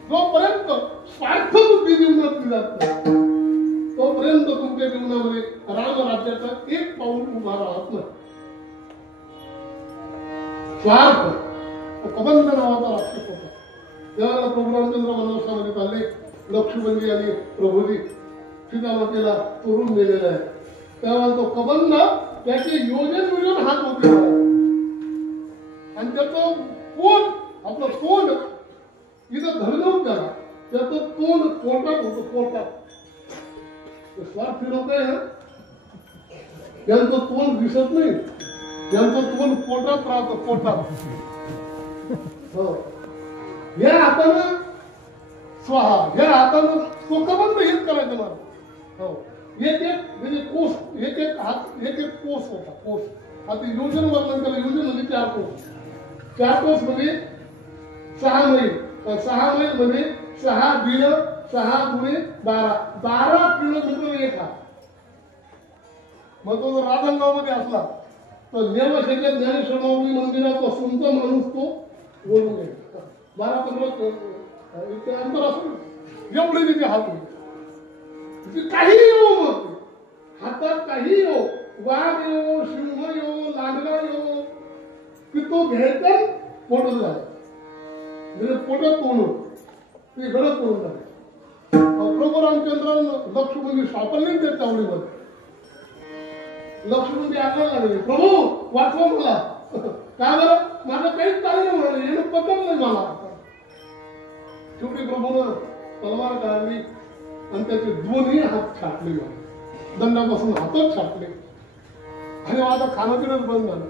जोपर्यंत स्वार्थ बुद्धी जीवनात जात नाही तोपर्यंत तुमच्या जीवनामध्ये रामराज्याचा एक पाऊल उभा राहत नाही. स्वार्थ कबंध नावाचा राक्षस होता. त्यावेळेला प्रभू रामचंद्र वनवासामध्ये चालले. लक्ष्मणजी आणि प्रभूजी सीतामातेला चोरून गेलेला आहे. त्यावेळेला तो कबंध त्याचे योजन हात होते आणि त्याचं पोट आपलं तोंड इथं धरलं त्याला. त्याचं तोंड पोटात होतं. पोटात स्वार्थी लोक आहे ना त्यांचं तोंड दिसत नाही. त्यांचं तोंड पोटात राहतं. पोटात हो. या हातानं स्वाहा, ह्या हातानं तो कबंध हेच करायचं मला. हो. एक एक म्हणजे कोस, एक एक हात, एक एक कोस होता. कोस आता योजन वर्णन केलं. योजन म्हणजे 4 कोस. 4 कोस म्हणजे 6 मैल. 6 मैल म्हणजे 6 दिल 6 गुणे 12 किलोमीटर एक हात. मग तो जर राजंगावमध्ये असला तर नेमशेच्या ज्ञानेश्वर माऊली मंदिरापासूनचा माणूस तो बोलून येईल. 12-15 इतके अंतर असून एवढे तिथे हात होते. काही येऊ मग हातात काही येऊ, वाघ येऊ, सिंह येऊ, लांडगा येऊ, की तो घ्यायचा पोटात झाला. म्हणजे पोटात तोडून ते गडद करून झाले. प्रभू रामचंद्रांना लक्ष्मण सापडले त्या चावडीमध्ये. लक्ष्मण आज्ञा लागले, प्रभू वाचवा मला. का बरं माझं काहीच चाललं म्हणाले. यानं पटत नाही मला. शेवटी प्रभूनं तलवार काढली आणि त्याचे दोन्ही हात छाटले. दंडापासून हातच छाटले आणि माझं खाणं बंद झालं.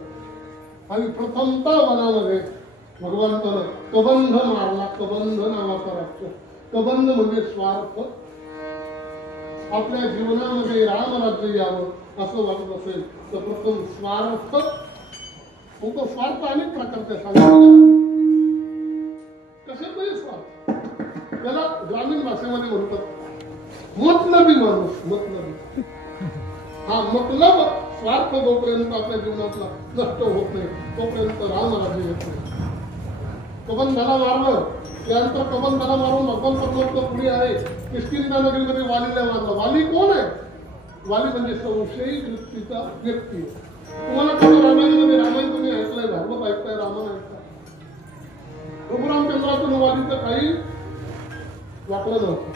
आणि प्रथमतः वनामध्ये भगवंतानं कबंध मारला. कबंध नावाचा राक्षस. कबंध म्हणजे स्वार्थ. आपल्या जीवनामध्ये रामराज्य यावं असं वाटत असेल तर प्रथम स्वार्थ. तो स्वार्थ अनेक प्रकारचे सांगितले. कशाचाही स्वार्थ. त्याला ग्रामीण भाषेमध्ये म्हणतात मतलबी माणूस. मतलबी हा मतलब स्वार्थ जोपर्यंत आपल्या जीवनातला नष्ट होत नाही तोपर्यंत रामराज्य येत नाही. कबंधाला मारलं त्यानंतर कबंधाला मारून भगवान परमात्मा पुढे आहे. किष्किंधा नगरीमध्ये वालीला मारलं. वाली कोण आहे? वाली म्हणजे संशयी वृत्तीचा व्यक्ती. तुम्हाला कसं रामायणामध्ये रामायण तुम्ही ऐकलंय, भागवत ऐकताय, रामायण ऐकताय. प्रभू रामचंद्रातून वालीचं काही वाटलं नव्हतं.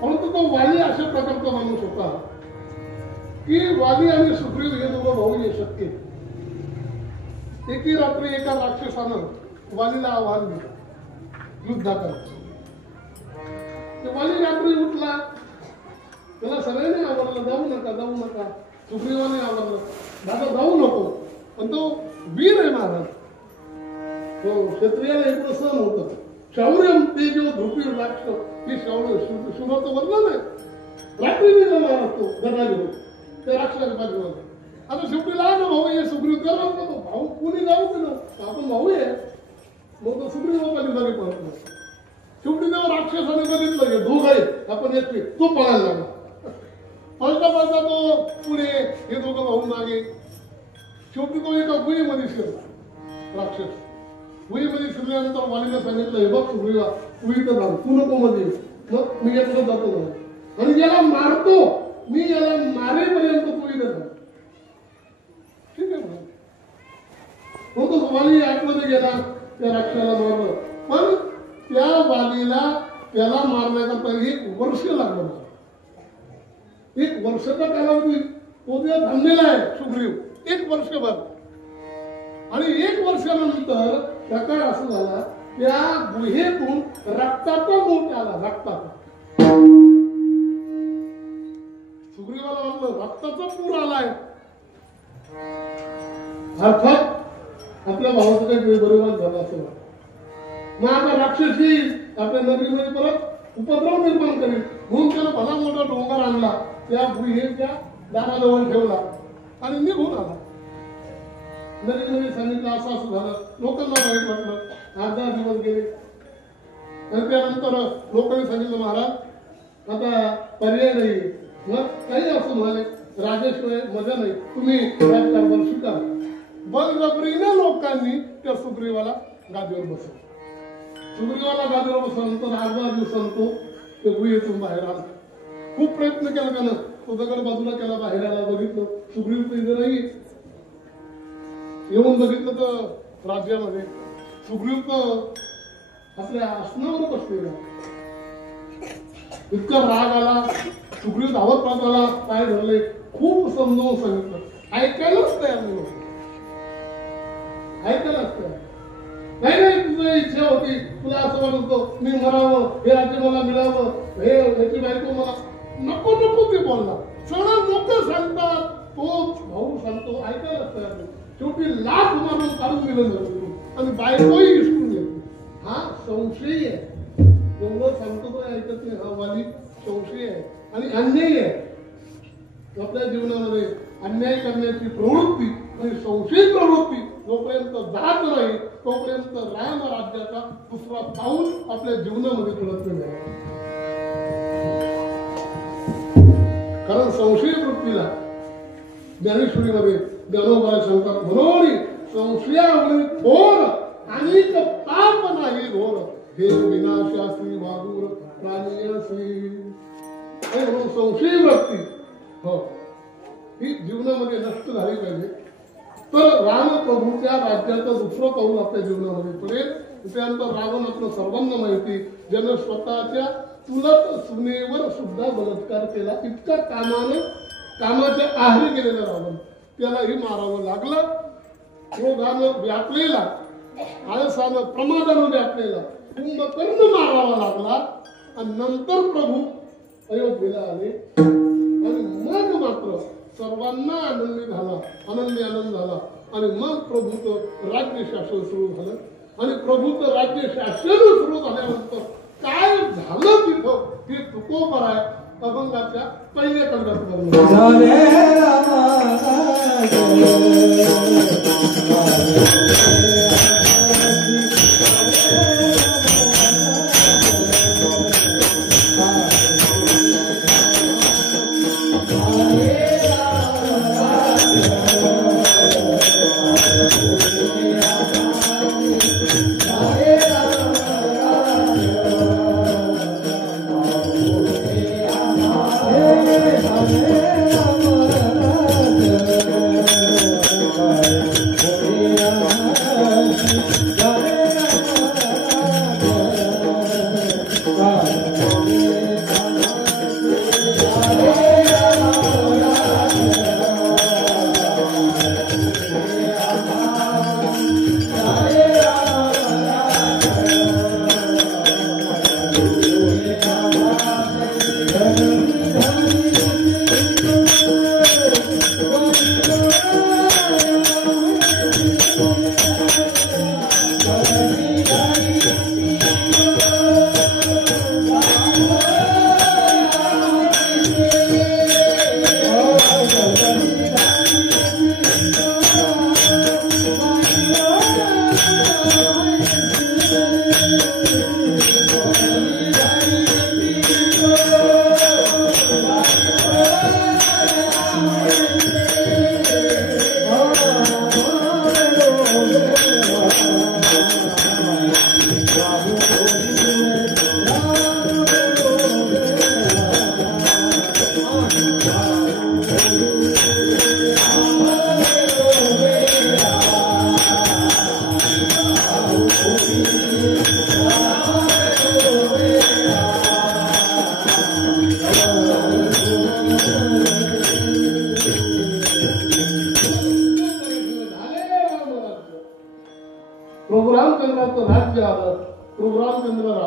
परंतु तो वाली अशा प्रकारचा माणूस होता की वाली आणि सुग्रीव हे दोघं भाऊ हे शक्य. एकी रात्री एका राक्षसानं वालीला आव्हान दिलं युद्धाकरता. वाली रात्री उठला. त्याला सगळ्यांनी आवडलं. जाऊ नका, जाऊ नका. सुग्रीवाने आवडलं, दादा जाऊ नको. पण तो वीर आहे महाराज. तो क्षत्रियाला एक सण होत. शौर्यम तेजो ध्रुपी राक्ष ही शौर्य शुभाचं वर्णन आहे. रात्री महाराज तो गदा घेऊन त्या राक्षसाच्या बाजूला. आता शेवटी लहान भाऊ आहे सुग्रीव. त्याला तो भाऊ कुणी जाऊ दिलं आपण भाऊ आहे. मग तो सुग्रीव मागे पळतो. शेवटी तेव्हा राक्षसाने बघितलं की दोघ आहे आपण येतोय. तो पळायला लागला. पळता पळता तो पुढे, हे दोघं भाऊ मागे. शेवटी तो एका गुहेमध्ये शिरला राक्षस. गुहेमध्ये शिरल्यानंतर वालीला सांगितलं हे बघ सुग्रीवा तू इथं जाऊ, तू नको मध्ये. मग मी याकडे जातो आणि याला मारतो. मी याला मारेपर्यंत तू इथं जा. ठीक आहे म्हणून मग तो वाली आतमध्ये गेला. त्या राक्षसाला मारलं. पण त्या बालीला त्याला मारण्याकरता 1 वर्ष लागलं. 1 वर्षाचा कालावधी तो दिवस थांबलेला आहे सुग्रीव, 1 वर्षभर. आणि 1 वर्षानंतर प्रकार असं झाला, त्या गुहेतून रक्ताचा मोठ आला. रक्ताचा सुग्रीवाला म्हणलं रक्ताचा पूर आलाय. अर्थात आपल्या भावाचं काही बरोबर झालं असं. मग आता राक्षसी आपल्या नदीमध्ये परत उपद्रव निर्माण करेल म्हणून त्याला भला मोठा डोंगर आणला, त्या गुहेच्या दाराजवळ ठेवला आणि निघून आला. नदीमध्ये सांगितलं असं असं झालं. लोकांना वाईट वाटलं. 8-10 दिवस गेले आणि त्यानंतर लोकांनी सांगितलं महाराज आता पर्याय नाही. मग काही असं म्हणाले राजाशिवाय मजा नाही, तुम्ही राजकारभार स्वीकार. बळजबरीने लोकांनी त्या सुग्रीवाला गादीवर बसवलं. सुग्रीवाला गादीवर बसवल्यानंतर 8-10 दिवसांतो ते गुहेतून बाहेर आला. खूप प्रयत्न केला त्यानं, तो दगड बाजूला केला, बाहेर आला. बघितलं सुग्रीव तर इथे नाही. येऊन बघितलं तर राज्यामध्ये सुग्रीव तर आपल्या आसनावर बसलेला. इतका राग आला. सुग्रीव धावत आला, काय धरले, खूप समजावून सांगितलं. ऐकायलाच तयार नाही होत. ऐकायलाच तयार नाही. नाही तुझी इच्छा होती, तुला असं म्हणतो मी मरावं, हे राज्य मला मिळावं, हे याची बायको मला नको नको ते बोलला. सगळं लोक सांगतात, तो भाऊ सांगतो, ऐकायलाच तयार नाही. शेवटी लाख मारून काढून दिलं आणि बायकोही विसरून घेतली. हा संशय आहे. एवढं सांगतो तो ऐकत नाही. हा वाली संशय आहे आणि अन्याय आहे. आपल्या जीवनामध्ये अन्याय करण्याची प्रवृत्ती आणि संशयी प्रवृत्ती जोपर्यंत जात नाही तोपर्यंत राम राज्याचा दुसरा पाऊल आपल्या जीवनामध्ये पडत नाही. कारण संशय वृत्तीला ज्ञानेश्वरीमध्ये ज्ञानोबा सांगतात, म्हणून संशयावरी थोर अनेक पाप नाही घोर, हे विनाशासी वागूर प्राणीयसी. म्हणून संशय वृत्ती हो ही जीवनामध्ये नष्ट झाली पाहिजे. तर राम प्रभूच्या राज्याचं दुसरं पाऊल आपल्या जीवनामध्ये पडेल. त्यानंतर रावण आपलं सर्वांना माहिती, ज्यानं स्वतःच्या चुलत सुनेवर सुद्धा बलात्कार केला. इतका कामाच्या आहारी गेलेला रावण, त्यालाही मारावं लागलं. क्रोधानं व्यापलेला, आळसानं प्रमादानं व्यापलेला कुंभकर्ण मारावा लागला. आणि नंतर प्रभू अयोध्येला आले आणि मग मात्र सर्वांना आनंदी आनंद झाला. आणि मग प्रभूचं राज्य शासन सुरू झालं. आणि प्रभूचं राज्य शासन सुरू झाल्यानंतर काय झालं तिथं हे तुकोबर आहे अभंगाच्या पहिल्या खंडात.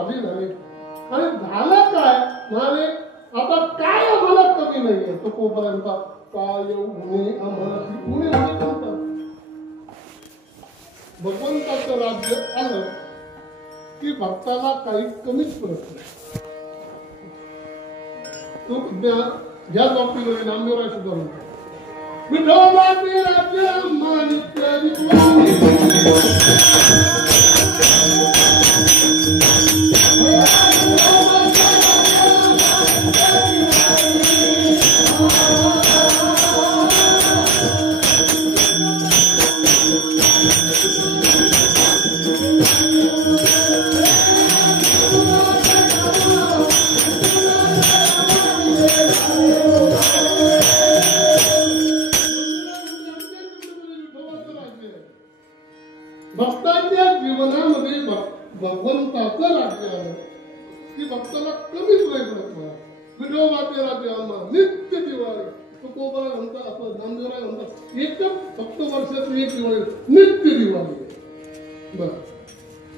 राजी झाले आणि झालं काय म्हणाले आता काय आम्हाला कमी नाहीये तो कोपर्यंत काय उणे आम्हाला उणे म्हणतात भगवंताचं राज्य आलं की भक्ताला काही कमीच पडत नाही. तो ह्या बाबतीमध्ये नामदेवराय सुद्धा म्हणतो विठोबाचे राज्य मानित्य भक्ताच्या जीवनामध्ये भगवंताचं राज्य आलं की भक्ताला कमीच वेळ पडत नाही. विठोबाचे राज्य आलं नित्य दिवाळी तुकोबा म्हणतात असं नामदेवराय म्हणतात एकच फक्त वर्षातली एक दिवाळी नित्य दिवाळी. बर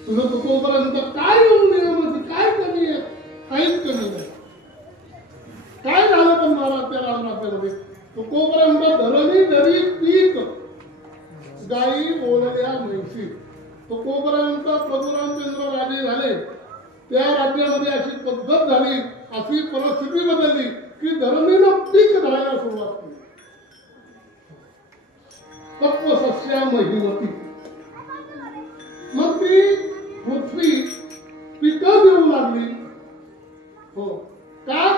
तुझं तुकोबा म्हणतात काय येऊन नियमाची काय कमी आहे काहीच कमी नाही. काय झालं पण महाराज त्या रामराज्यामध्ये तुकोबा म्हणतात धरणी धरी पीक गायी बोलल्या म्हैसी. तुकोबरांत प्रभू रामचंद्र राजे झाले त्या राज्यामध्ये अशी पद्धत झाली अशी परिस्थिती बदलली की धरणीनं पीक धरायला सुरुवात केली. तत्व सस्या महिमती मग ती पृथ्वी पिकं देऊ लागली. हो का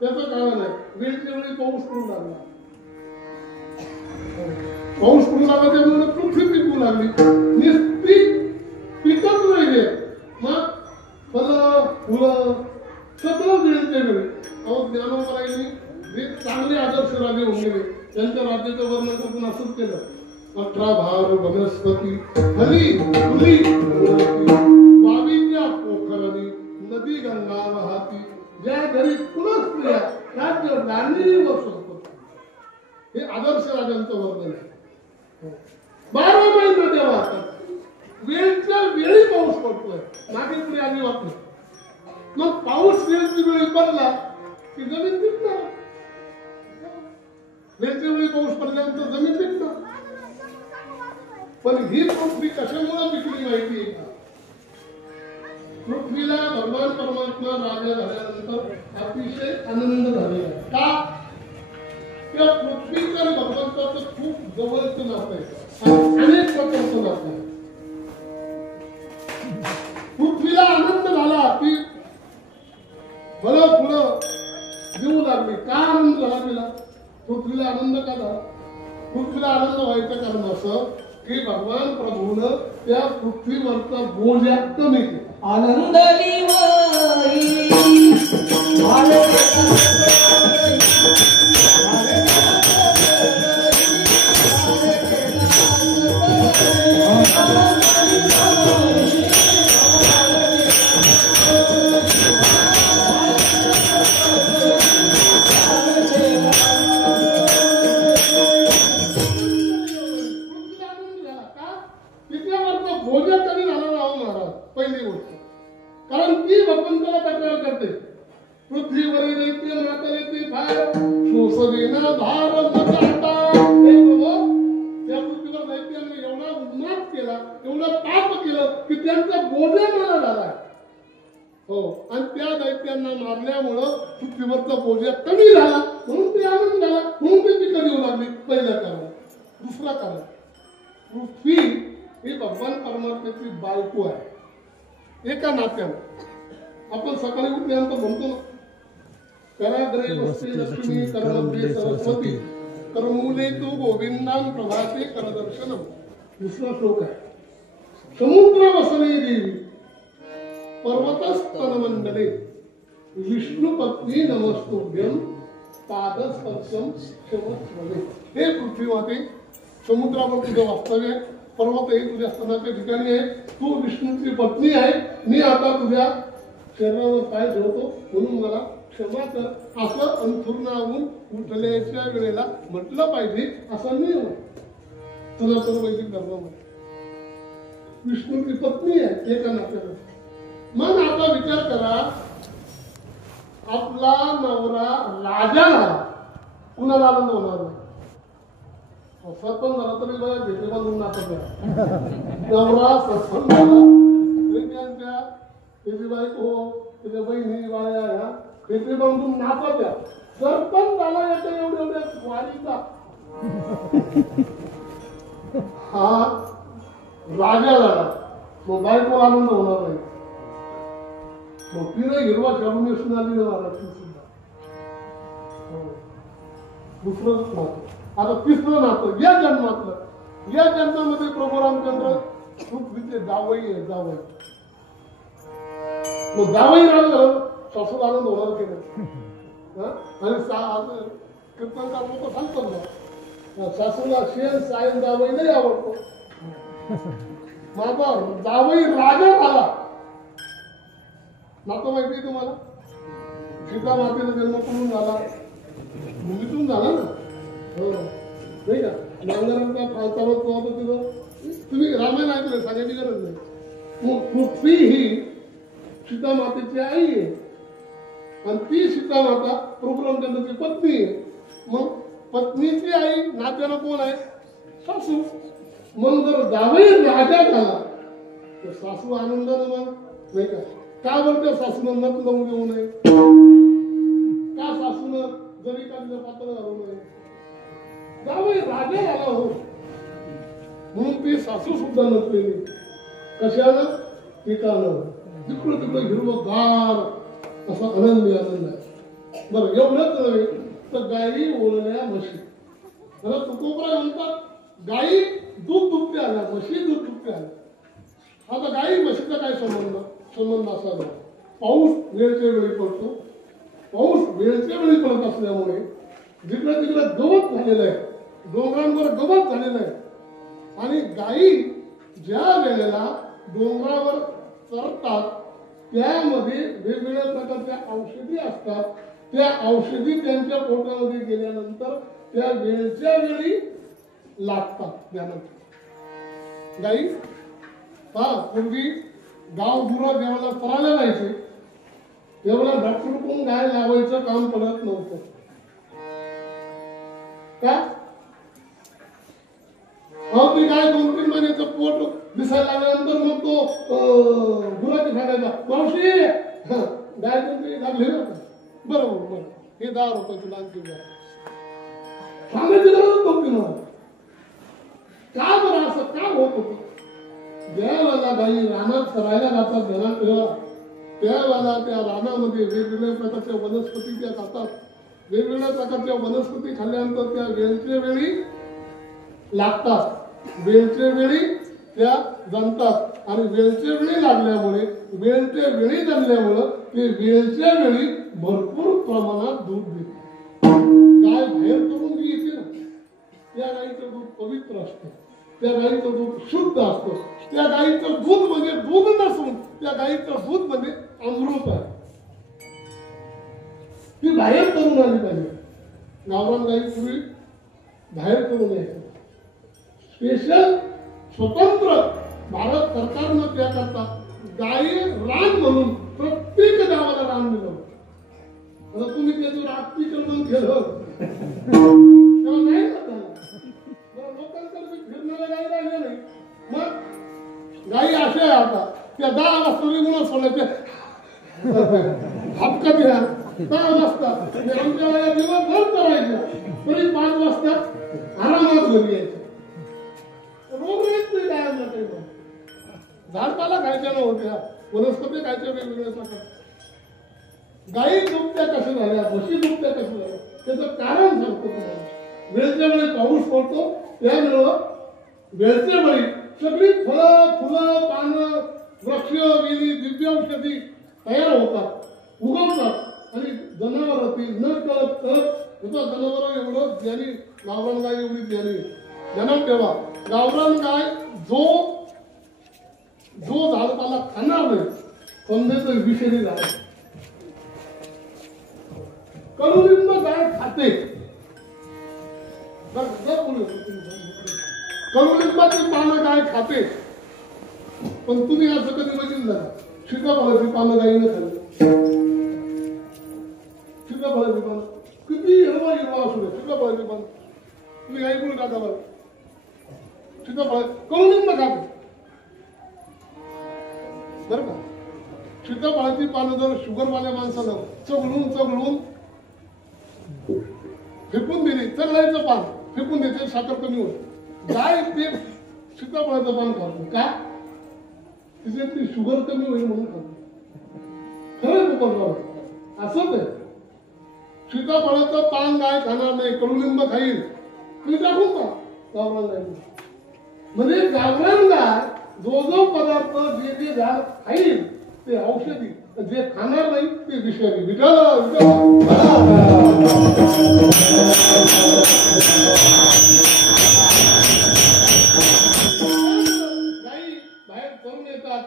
त्याचं कारण आहे वेळच्या वेळी पाऊस पडू लागला. पाऊस पडू लागला त्यामुळे पृथ्वी पिकू लागली. नुसती पिकच वेगळे मग फळं फुलं सगळं वेळच्या वेळी. अहो ज्ञानोबाईंनी जे चांगले आदर्श राजे होऊन गेले त्यांच्या राज्याचं वर्णन करून असंच केलं. 18 भार वनस्पती हली फुली वावीच्या पोखरणी नदी गंगा वाहती ज्या घरी पुनः स्त्रिया राज्य दानी व संपत्ती. हे आदर्श राजांचं वर्णन आहे. 12 महिने नद्या वाहतात वेळच्या वेळी पाऊस पडतोय मागे पुढे अजिबात नाही. मग पाऊस वेळची वेळी पडला की जमीन पिकणार. वेळच्या वेळी पाऊस पडल्यानंतर जमीन पिकणार. पण ही पृथ्वी कशामुळे पिकली माहिती आहे का? पृथ्वीला भगवान परमात्मा राजा झाल्यानंतर अतिशय आनंद झालेला आहे. का त्या पृथ्वीचं आणि भगवंताचं खूप जवळचं नातं आहे. अनेक प्रकारचं नातं आहे. पृथ्वीला आनंद झाला की फळं फुलं देऊ लागली. का आनंद झाला तिला? पृथ्वीला आनंद का झाला? पृथ्वीला आनंद व्हायचं कारण असं की भगवान प्रभूनं त्या पृथ्वीवरचा बोजा कमी केला. आनंदली कारण ती भगवंताला तक्रार करते. पृथ्वीवरील दैत्य नातले ते फार शोषविना भार मचाता. त्या पृथ्वीवर दैत्याने एवढा उन्माद केला एवढा पाप केलं की त्यांचा बोजा मला झाला. हो आणि त्या दैत्यांना मारल्यामुळं पृथ्वीवरचा बोजा कमी झाला म्हणून ते आनंद झाला म्हणून ते पिकं देऊ लागली. पहिलं कारण. दुसरं कारण पृथ्वी ही भगवान परमात्म्याची बायको आहे. एका नात्यानं आपण सकाळी उठल्यानंतर म्हणतो ना कराग्रे वस्ते लक्ष्मी करमध्ये सरस्वती करमूले तू गोविंदान प्रभाते करदर्शनम. दुसरा श्लोक आहे समुद्र वसने देवी पर्वतस्तन मंडले विष्णू पत्नी नमस्तुभ्यम पादस्पर्शम क्षमस्वने. हे पृथ्वी माते समुद्रावर तुझं वास्तव्य आहे. पर्वत हे तुझ्या स्तनाच्या ठिकाणी आहे. तू विष्णूची पत्नी आहे. मी आता तुझ्या शरीरावर पाय ठेवतो म्हणून मला क्षमा कर असं अंथरुणावून उठल्याच्या वेळेला म्हटलं पाहिजे असा नियम आहे सनातन वैदिक धर्मामध्ये. विष्णूची पत्नी आहे एका नात्यानं. मग आता विचार करा, आपला नवरा राजा झाला, कुणाला आनंद होणार नाही? सरपंच झाला तरी बघा भेटे बांधून नाचत नवरा सरपंच झाला, त्याची बायको त्याच्या बहिणी बाळ्या ह्या भेटे बांधून नाचत द्या. सरपंच झाला याच्या एवढ्या एवढ्या वारीचा हा राजा झाला, मग बायको आनंद होणार नाही. मग तिने हिरवा शालू नेसून आली ना ती सुद्धा. दुसरं नातं. आता तिसरं नातं या जन्मातलं. या जन्मामध्ये प्रभू रामचंद्र पृथ्वीचे जावई आहे, जावई. मग जावई राहिलं सासूला आनंद होणार की नाही? आणि कीर्तनकार लोक सांगतात ना, सासूला शेण सायन जावई नाही आवडतो. माझा जावई राजा झाला. नातं माहिती तुम्हाला? सीता मातेचा जन्म कुठून झाला? भूमीतून झाला ना. हो नाही का? नांगरांचा फाळतावत होता तिथं. तुम्ही रामायण ऐकलं, सांगायची गरज नाही. पृथ्वी ही सीता मातेची आई आहे आणि ती सीता माता प्रभू रामचंद्राची पत्नी आहे. मग पत्नीची आई नात्यानं कोण आहे? सासू. मग जर जावई राजा झाला तर सासू आनंदानं मग नाही का? का बरं त्या सासूनं नथ लावून देऊ नये? का सासूनं जरी काढलं पातळ घालू नये? जावई राजा झाला हो म्हणून ती सासू सुद्धा नसलेली. कशानं? पिकानं. तिकडं तिकडं हिरवगार असा आनंद आहे. बरं एवढंच नव्हे तर गायी ओळल्या म्हशी. त्याला तुकोबरा म्हणतात. गायी दूध दुभते आल्या, म्हशी दूध दुभते आल्या. आता गायी म्हशीचा काय संबंध? संबंध असा नाही. पाऊस वेळच्या वेळी पडतो. पाऊस वेळच्या वेळी पडत असल्यामुळे जिकडे तिकडे गवत झालेलं आहे, डोंगरांवर गवत झालेलं आहे. आणि गायी ज्या वेळेला डोंगरावर चरतात त्यामध्ये वेगवेगळ्या प्रकारच्या औषधी असतात. त्या औषधी त्यांच्या पोटामध्ये गेल्यानंतर त्या वेळच्या वेळी लागतात. त्यानंतर गायी पूर्वी गाव गुरं जेव्हा चरायला जायचे तेव्हा डॉक्टर कोण गाय लावायचं काम पडत नव्हतं. का? ती गाय 2-3 महिन्याचं पोट दिसायला लागल्यानंतर मग तो गुराची खाण्याचा मावशी गाय कोणती लागली ना. बरोबर बरं हे 10 रुपयाची आणखी द्या सांगायची गरज नव्हती ना. का बरं असं का होत होतं? ज्यावेळेला गायी रानात चरायला जातात ध्यानात ठेवा, त्यावेळेला त्या रानामध्ये वेगवेगळ्या प्रकारच्या वनस्पती त्या खातात. वेगवेगळ्या प्रकारच्या वनस्पती खाल्ल्यानंतर त्या वेळच्या वेळी लागतात, वेळच्या वेळी त्या जणतात आणि वेळच्या वेळी लागल्यामुळे वेळच्या वेळी जणल्यामुळं ते वेळच्या वेळी भरपूर प्रमाणात दूध देते. गाय बाहेर करून जी येते ना त्या गाईचं दूध पवित्र असतं. त्या गाईचं दूध शुद्ध असतं. त्या गाईचं दूध म्हणजे दूध नसून त्या गाईचं दूध म्हणजे अमृत आहे. ती बाहेर करून आली पाहिजे. गावरान गाई पूर्वी बाहेर करून यायचं. स्पेशल स्वतंत्र भारत सरकारनं त्याकरता गाई रान म्हणून प्रत्येक गावाला रान दिलं. आता तुम्ही त्याचं राष्ट्रीकरण केलं तेव्हा नाही झालं. लोकांकडे फिरणाऱ्या गाई राहिल्या नाही. मग गाई अशा आहे आता त्या 10 वाजता निघून सोडायच्या हपका द्या 10 वाजता आमच्या वेळेला दिवसभर करायच्या तरी 5 वाजता आरामात घरी यायचं. रोग येत नाही गायांना काही. झाडपाला खायच्या नव्हत्या, वनस्पती खायच्या वेगवेगळ्या प्रकार. गायी दुभत्या कशा झाल्या, म्हशी दुभत्या कशा झाल्या त्याचं कारण सांगतो तुम्हाला. वेळच्या वेळी पाऊस पडतो त्यामुळं वेळच्या वेळी सगळी फळं फुलं पानं वृक्ष वेली दिव्य औषधी तयार होतात, उगवतात आणि जनावर न कळत जनावर एवढं ज्यांनी गावरान गाय एवढी ज्यांनी ध्यानात ठेवा. गावरान गाय जो झाडपाला खाणार नाही समजायचं विषयी झाला. कडुलिंब गाय खाते. कडुलिंबाची पानं गाय खाते. पण तुम्ही असं कधी बघितलं सीताफळाची पानं गाईनं खाल्ली. सीताफळाची पानं किती हिरवा हिरवा असू दे, सीताफळाची पानं तुम्ही गाई कुठे टाका बरं. सीताफळ कडुलिंब खाते बरं का. सीताफळाची पानं जर शुगरवाल्या माणसानं चगळून फेकून दिली, चगळायचं पान फेकून देते, साखर कमी होते. गाय ते सीताफळाचं पान खातो का? तिच्यातली शुगर कमी होईल म्हणून खातो. खरंच उपक्रम असंच आहे. सीताफळाचं पान गाय खाणार नाही, कडुलिंब खाईल. तुम्ही टाकून का गावरान गाय म्हणजे गावरान गाय जो पदार्थ जे झाड खाईल ते औषधी, जे खाणार नाही ते विषारी. गाई बाहेर करून येतात,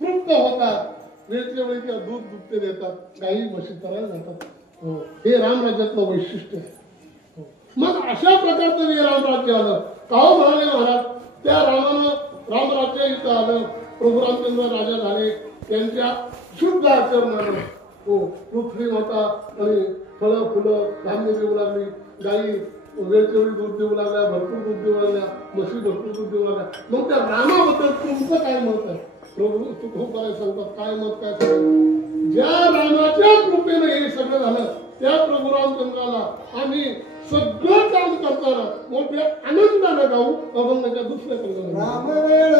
तृप्त होतात, वेळच्या वेळी त्या दूध दुभते देतात, गाई म्हशी करायला जातात. हे रामराज्यातलं वैशिष्ट्य आहे. मग अशा प्रकारचं हे रामराज्य आलं का हो म्हणाले महाराज. त्या रामानं रामराज्य इथं आलं, प्रभू रामचंद्र राजा झाले. त्यांच्या शुद्ध आचरणानं पृथ्वी माता आणि फळं फुलं धान्य देऊ लागली. गाई वेळच्या वेळी दूध देऊ लागल्या, भरपूर दूध देऊ लागल्या, म्हशी भरपूर दूध देऊ लागल्या. मग त्या रामाबद्दल तुमचं काय मत आहे? प्रभू तुकोबाराय सांगतात काय मत काय सांगतात. ज्या रामाच्या कृपेनं हे सगळं झालं त्या प्रभू रामचंद्राला आम्ही सगळं काम करताना मोठ्या आनंदानं गाऊ. अभंगाच्या दुसऱ्याकडे राम वेळ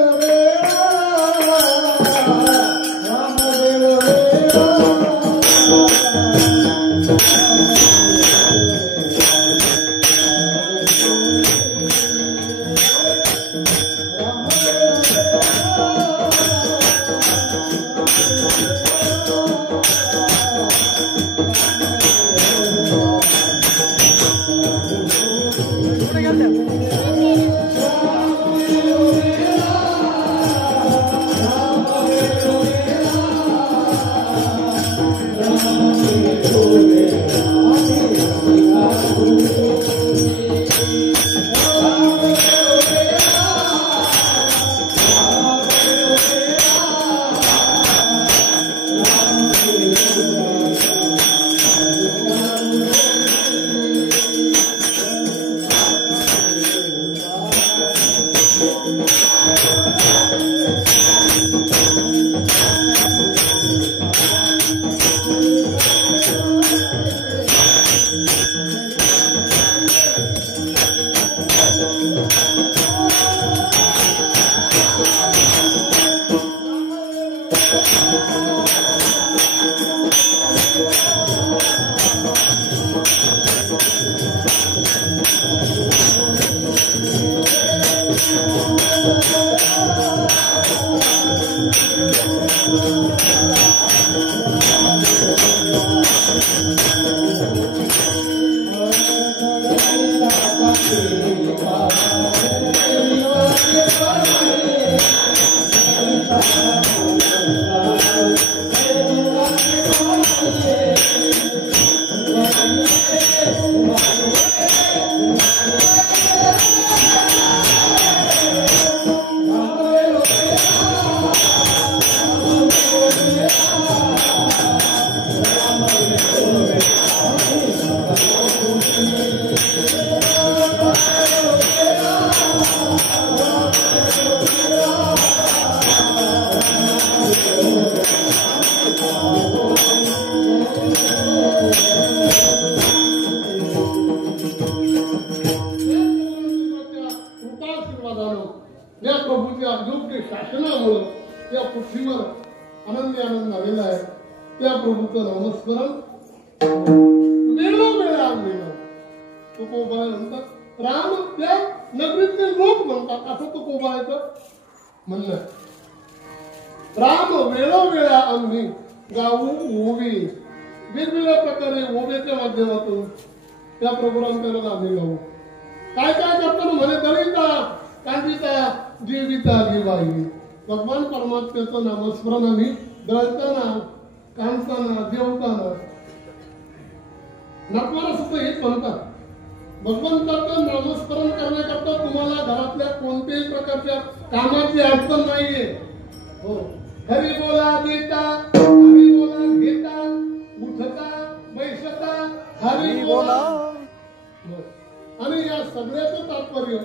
राम वेळोवेळा आम्ही गाऊ ओवी वेगवेगळ्या प्रकारे ओव्याच्या माध्यमातून त्या प्रभू रामचंद्राला आम्ही गाऊ. काय काय करताना म्हणे दळिता कांदिता जीविता गिवाई. भगवान परमात्म्याचं नामस्मरण आम्ही दळताना कांदताना जेवताना नातवाला सुद्धा हेच म्हणतात. भगवंताचं नामस्मरण करण्याकरता तुम्हाला घरातल्या कोणत्याही प्रकारच्या कामाची अडचण नाहीये. हो हरी बोला देता हरी बोला घेता उठता बैसता हरी बोला. आणि या सगळ्याचं तात्पर्य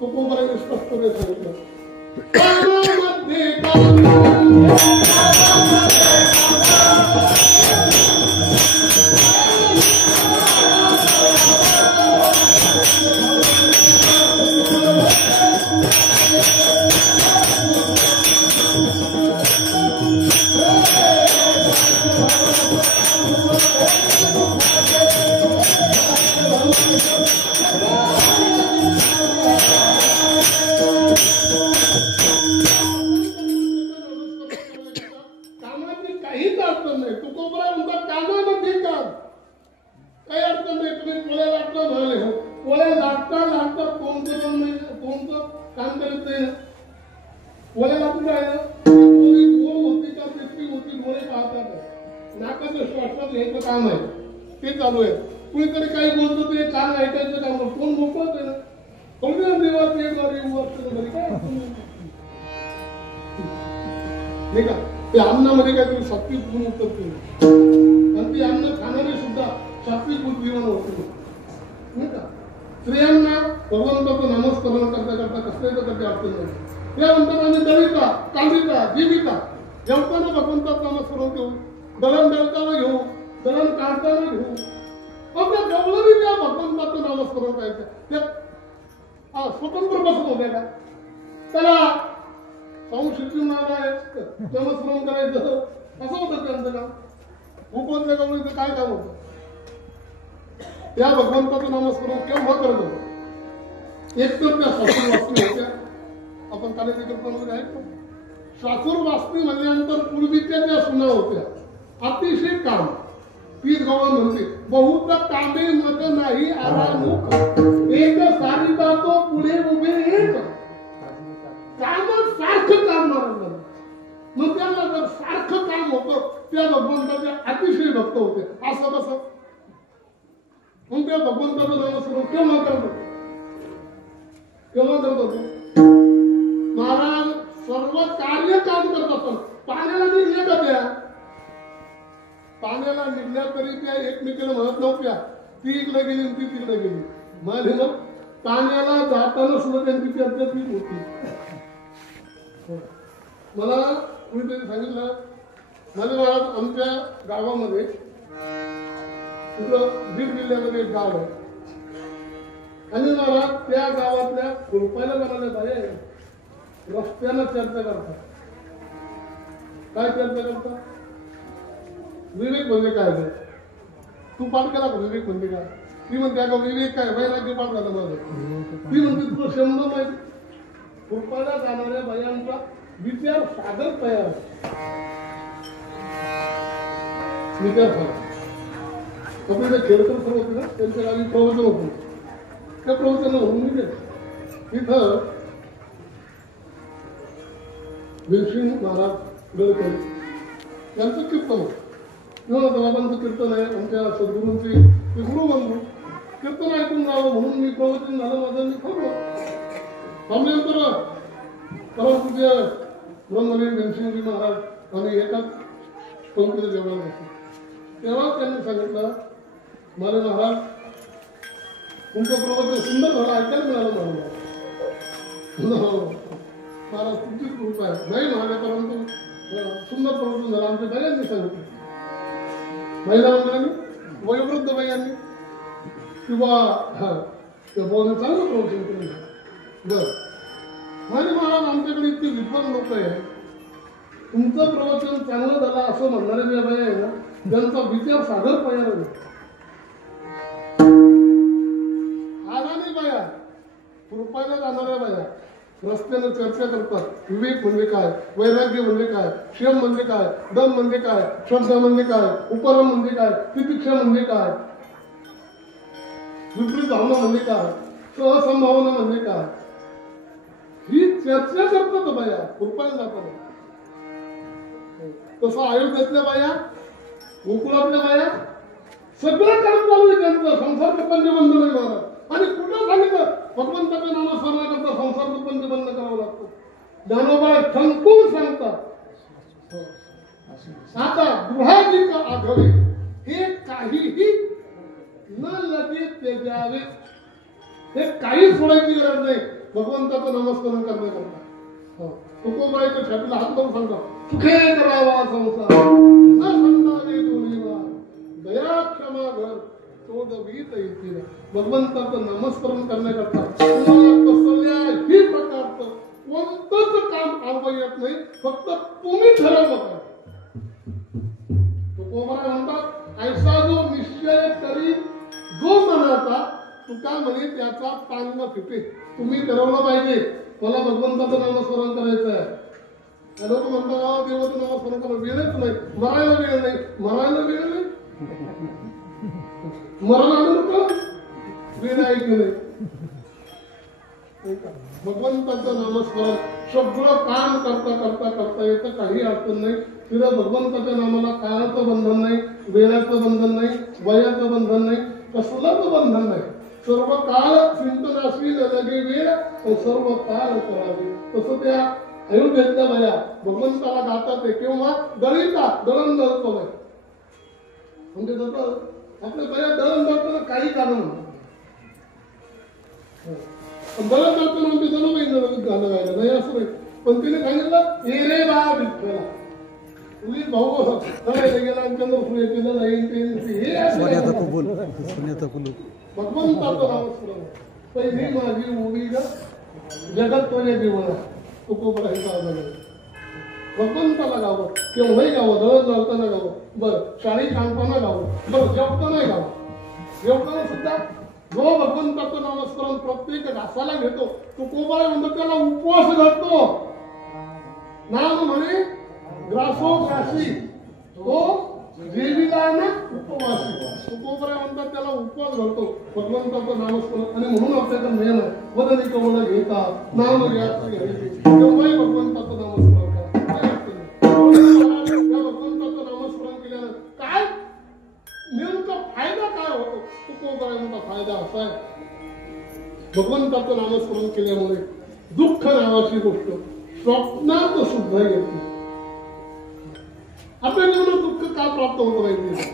तुकोबाराने स्पष्टपणे सांगितलं. कानामध्ये काहीच अडचण नाही. तुकोबरा म्हणतात कानामध्ये काम काही अडचण नाही. तुम्ही पोळ्या लागता म्हणाले हो पोळ्या लागता लागता कोणतं काम करत नाही ना. पोळ्या लागून राहिलं पोळी गोल होती का पिशवी होती डोळे पाहतात नाकाचं श्वासात घ्यायचं काम आहे ते चालू आहे. कुणीतरी काही बोलतो ते कान ऐकायचं काम कोण मोकळत आहे ना. कोणत्या देवाची काय नाही का ते अन्नामध्ये काहीतरी सात्विक गुण उतरते आणि ते अन्न खाणारे सुद्धा सात्विक बुद्धीवान होते नाही का. स्त्रियांना भगवंताचं नामस्मरण करता करता कसल्याचं कधी अडचण नाही. त्या म्हणतात आम्ही दळिता कांदिता जीविता जेवताना भगवंताचं नामस्मरण घेऊ दळण दळताना घेऊ दळण काढताना घेऊ आपल्या जेवणाने त्या भगवंताचं नामस्मरण करायचं त्या स्वतंत्र बसून होते का त्याला नामस्मरण करायचं असं होतं त्यांचं काम. उपवासच्या गवळीचं काय काम होतं त्या भगवंताचं नामस्मरण केव्हा करत होतं. एक तर त्या सासूर वास्तू होत्या आपण कालेजी कृपणामध्ये ऐकतो. सासूर वास्तू म्हणल्यानंतर पूर्वीच्या ज्या सुना होत्या अतिशय काम तीच गवळ म्हणते बहुत कामे मत नाही आला मुख एक सारिता तो पुढे उभे एक काम सारखं काम मारलं. मग त्यांना जर सारखं काम होतं त्या भगवंताचे अतिशय भक्त होते. असं कसं मग त्या भगवंताचं नामस्मरण केव्हा करत होतो. महाराज सर्व कार्य काम करत असताना पाण्याला निघल्या का त्या पाण्याला निघल्या तरी त्या एकमेकाला म्हणत नव्हत्या. ती इकडे गेली ती तिकडे गेली. मग पाण्याला जाताना सुद्धा त्यांची चर्चा तीच होती. मला कुणीतरी सांगितलं माझे महाराज आमच्या गावामध्ये तिथं बीड जिल्ह्यामध्ये एक गाव आहे आणि महाराज त्या गावातल्या खुरपायला जाणाऱ्या बाया रस्त्यानं चर्चा करतात. काय चर्चा करतात. विवेक म्हणजे काय तू पाठ केला का विवेक म्हणजे काय. ती म्हणते अगं विवेक काय वैराग्य पाठ झालं माझं. ती म्हणते तुला शंभर माहिती खुरपायला जाणाऱ्या बायांचा विचार सागर तयार विचार सागर आपले जे खेळकर सर होते ना त्यांच्या गावी प्रवचन होतं. त्या प्रवचन होऊन मी गेले तिथं वीरसिंग महाराज गडकरी यांचं कीर्तन होतं. बाबांचं कीर्तन आहे आमच्या सद्गुरूंचे ते गुरु बनलो कीर्तन ऐकून राहावं म्हणून मी प्रवचन झालं माझं मी थांबलो. थांबल्यानंतर परमपूज्य ब्रह्मलीन वीरसिंगजी महाराज आम्ही एकाच पंक्तीला जेवणाला बसलो. तेव्हा त्यांनी सांगितलं मला महाराज तुमचं प्रवचन सुंदर झालं ऐकायला मिळालं मला. महाराज तुमचीच कृपा आहे. नाही म्हणाले परंतु सुंदर प्रवचन झालं. आमच्या बायांनी सांगितलं महिला मंडळांनी वयोवृद्ध बायांनी किंवा त्या बोलणं चांगलं प्रवचन केलं. बरं म्हणजे महाराज आमच्याकडे इतके विद्वान लोक आहे तुमचं प्रवचन चांगलं झालं असं म्हणणारे ज्या बाया आहे ना त्यांचा विचार सागर तयार आहे. आदानी बाया कृपायला जाणाऱ्या बाया रस्त्यानं चर्चा करतात. विवेक म्हणजे काय वैराग्य म्हणजे काय क्षम म्हणजे काय दम म्हणजे काय श्रद्धा म्हणजे काय उपरम म्हणजे काय तितिक्षा म्हणजे काय विपरीत भावना म्हणजे काय सहसंभावना म्हणजे काय ही चर्चा करतात बाया कृपायला जातात. तसं अयोध्येतल्या बाया गोकुळातल्या बाया सगळं काम चालू आहे त्यांचं. संसार प्रपंच बंद नाही महाराज. आणि कुठं सांगितलं भगवंताच्या नामस्मरणाकरता संसार प्रपंच बंद करावा लागतो. ज्ञानोबा ठणकून सांगतात आता गृहाधिक आघवे हे काहीही न लगे त्याजावे, हे काही सोडायची गरज नाही भगवंताचं नामस्मरण करण्याकरता. तुकोबाईच्या छातीला हात लावून सांगतात, सुखे करावा संसार न संतावे दोन्हीवा, दया क्षमा घर तो दवीत येतील. भगवंताचं नामस्मरण करण्याकरता तुम्हाला कसल्याही प्रकारचं कोणतंच काम अडवं येत नाही, फक्त तुम्ही ठरवलं पाहिजे. तुकोबाई म्हणतात, ऐसा जो निश्चय करी जो मनाचा तुका म्हणे त्याचा पांग फिटे. तुम्ही ठरवलं पाहिजे मला भगवंताचं नामस्मरण करायचं आहे. लोक म्हणतात देवाचं नामस्मरण करा, वेळच नाही, मरायला वेळ नाही. मरायला वेळ नाही, मरण आलं वेळ आहे की नाही. भगवंताचं नामस्मरण सगळं काम करता करता करता येतं, काही अडचण नाही. तिला भगवंताच्या नामाला काळाचं बंधन नाही, वेळाचं बंधन नाही, वयाचं बंधन नाही, कसलंच बंधन नाही. सर्व काळ चिंतनाशी लगे वेळ सर्व काळ करावे. तसं त्या अयोध्येतल्या बाया भगवंताला गातात किंवा दळीता दळण दळतो नाही, म्हणजे तसं आपल्या बाया दळण दळताना काही कारण दळण दळताना आमची जणू गाणं गायला नाही असं नाही. पण तिने सांगितलं ये रे बा विठ्ठला, तुम्ही भाऊ गेला आमच्यावर पुढे केलं नाही भगवंताचं नामस्मरण. पहिली माझी उडी जगत तुझ्या जीवना तुकोबाई भगवंताला गावं, केव्हाही गावं, दळण दळताना गावं, बरं शाळी काढताना गावं, बरं जेवताना गावं. जेवताना सुद्धा जो भगवंताचं नामस्मरण प्रत्येक घासाला घेतो, तुकोबाई म्हणतो त्याला उपवास घडतो. नाम म्हणे ग्रासो ग्रासी तो देवीला ना उपवासी. तुकोबाई म्हणतात त्याला उपवास घडतो भगवंताचं नामस्मरण. आणि म्हणून आपल्याकडे नियम आहे, वदनी कवळ घेता नाम घ्यायचं घ्यायचे, तेव्हाही भगवंताचं नामस्मरण करा. त्या भगवंताचं नामस्मरण केल्यानं काय नेमका फायदा काय होतो. तुकोबाई म्हणतात फायदा असा आहे, भगवंताचं नामस्मरण केल्यामुळे दुःख नावाची गोष्ट स्वप्नात सुद्धा येते. आपल्या जीवनात दुःख का प्राप्त होत माहिती,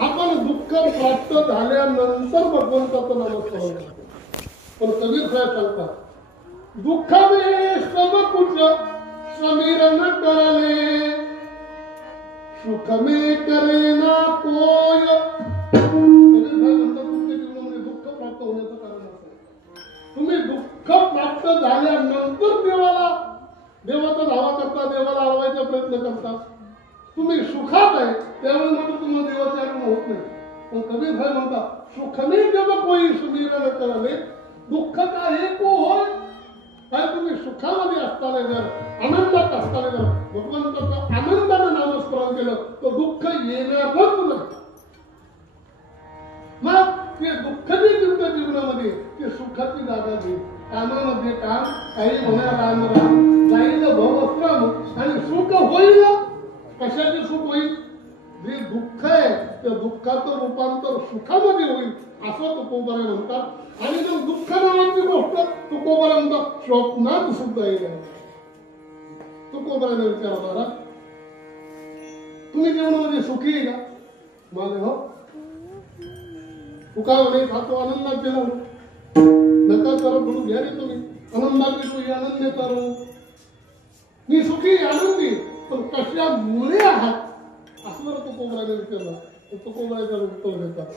आपण दुःख प्राप्त झाल्यानंतर भगवंताचं नामस्मरण करतो. पण कबीर साहेब सांगतात, दुःख में सब कुछ समीरण करले, सुख में करे ना कोय. कबीर साहेब म्हणतात तुमच्या जीवनामध्ये दुःख प्राप्त होण्याचं कारण असं, तुम्ही दुःख प्राप्त झाल्यानंतर देवाचा धावा करता, देवाला अडवायचा प्रयत्न करता. तुम्ही सुखात आहे त्यावेळी मात्र तुम्हाला देवाचे आठवण होत नाही. पण कबीर साहेब म्हणतात, सुखने जब कोई सुमीरण करले, दुःख का हे को होय. काय तुम्ही सुखामध्ये असताना जर आनंदात असताना जर भगवंताचं आनंदानं नामस्मरण केलं तर दुःख येणारच नाही. मग ते दुःख जे तुमच्या जीवनामध्ये ते सुखाची जागा दे. कामामध्ये काम, काही म्हणायला जाईल भवश्रम आणि सुख होईल. कशाचे सुख होईल, जे दुःख आहे त्या दुःखाचं रूपांतर सुखामध्ये होईल असं तुकोबाई म्हणतात. आणि जर दुःख नावाची गोष्ट तुकोबाई म्हणतात स्वप्नात सुद्धा येईल. तुकोबाईने विचारला, महाराज तुम्ही जीवनामध्ये सुखी आहे का. माझे हो तुका म्हणे खातो आनंदात गेला नका करू म्हणून घ्या रे तुम्ही आनंदात गेलो आनंद करू. मी सुखी आनंदी पण कशामुळे आहात असं जर तुकोबाईने विचारलं तर तुकोबाई त्याला उत्तर देतात,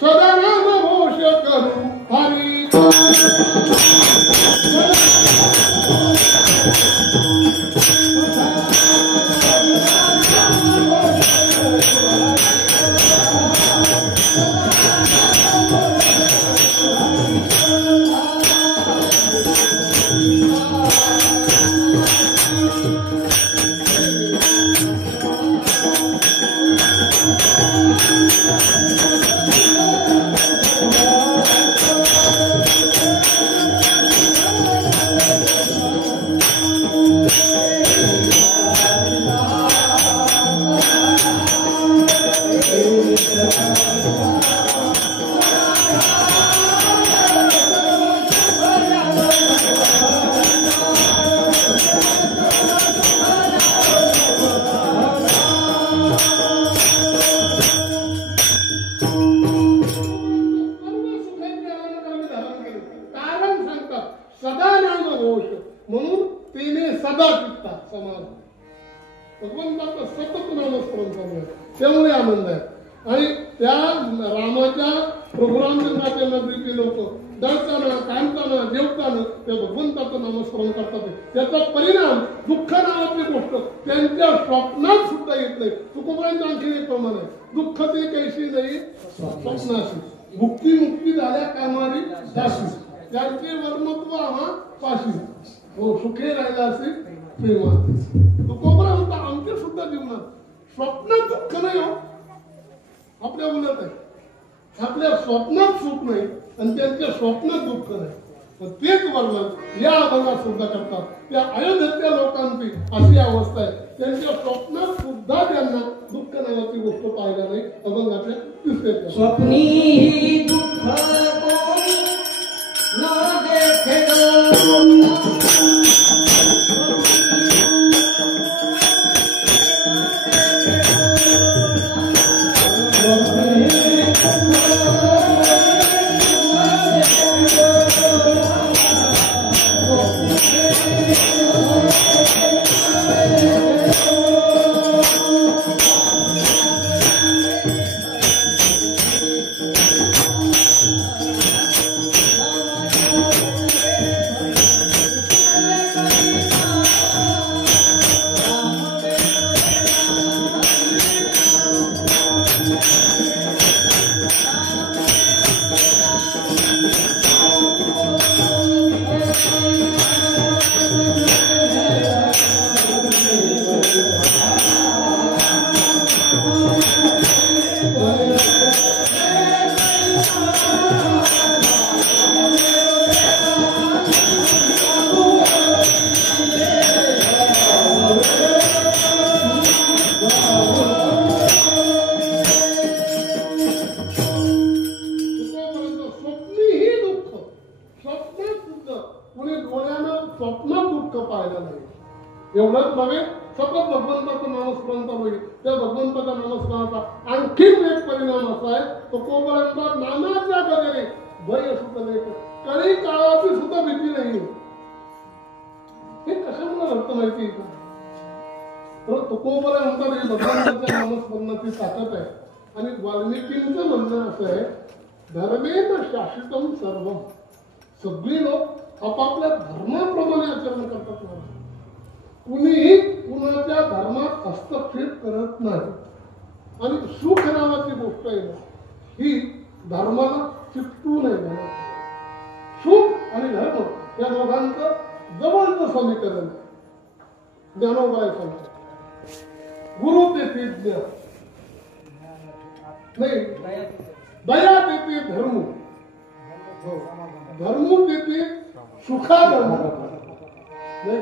सदा नाम घोष करू हरी. कदाचितता समाज भगवंताचं सतत नामस्मरण चालू आहे, त्यामुळे आनंद आहे. आणि त्या रामाच्या प्रभुरामचंद्राच्या नगरीचे लोक दळताना कांताना जेवताना त्या भगवंताचं नामस्मरण करतात. त्याचा परिणाम दुःख नावाची गोष्ट त्यांच्या स्वप्नात सुद्धा येत नाही. तुकोबांचं आणखी एक प्रमाण आहे, दुःख ते कैशी नाही स्वप्नाशी, भुक्ती मुक्ती झाल्या कामारी दासी, त्यांचे वर्णत्व हा पाशी, हो सुखे राहिला असे प्रेमा. तुकोबरा म्हणता आमच्या सुद्धा जीवनात स्वप्नात दुःख नाही हो, आपल्या उलट आहे. आपल्या स्वप्नात सुख नाही आणि त्यांच्या स्वप्नात दुःख नाही. तेच वर्णन या अभंगात सुद्धा करतात. त्या अयोध्येतल्या लोकांची अशी अवस्था आहे, त्यांच्या स्वप्नात सुद्धा त्यांना दुःख नावाची गोष्ट पाहायला नाही. अभंगाच्या तिसऱ्या स्वप्नी दुःख न देखे एवढंच नव्हे, सतत भगवंताचं नामस्मरण होईल. त्या भगवंताच्या नामस्मरणाचा आणखीन एक परिणाम असा आहे, तो कोबरांचा नामाच्या गजरे भय सुद्धा काही काळाची सुद्धा भीती नाही. हे कशामुळे घडतं माहिती का? तर तुकोबरा म्हणतात ही भगवंताच्या नामस्मरणाची ताकद आहे. आणि वाल्मिकींचं म्हणणं असं आहे, धर्मेण शाश्वतम सर्वम. सगळी लोक आपापल्या धर्माप्रमाणे आचरण करतात. कुणीही कुणाच्या धर्मात हस्तक्षेप करत नाही. आणि सुख नावाची गोष्ट आहे ना, ही धर्माला चिकटू नये. सुख आणि धर्म या दोघांचं जवळचं समीकरण आहे. ज्ञानोबाय सांगतात, गुरु तेथे ज्ञान नाही, दया तेथे धर्म, धर्म तेथे सुखाधर्म नाही.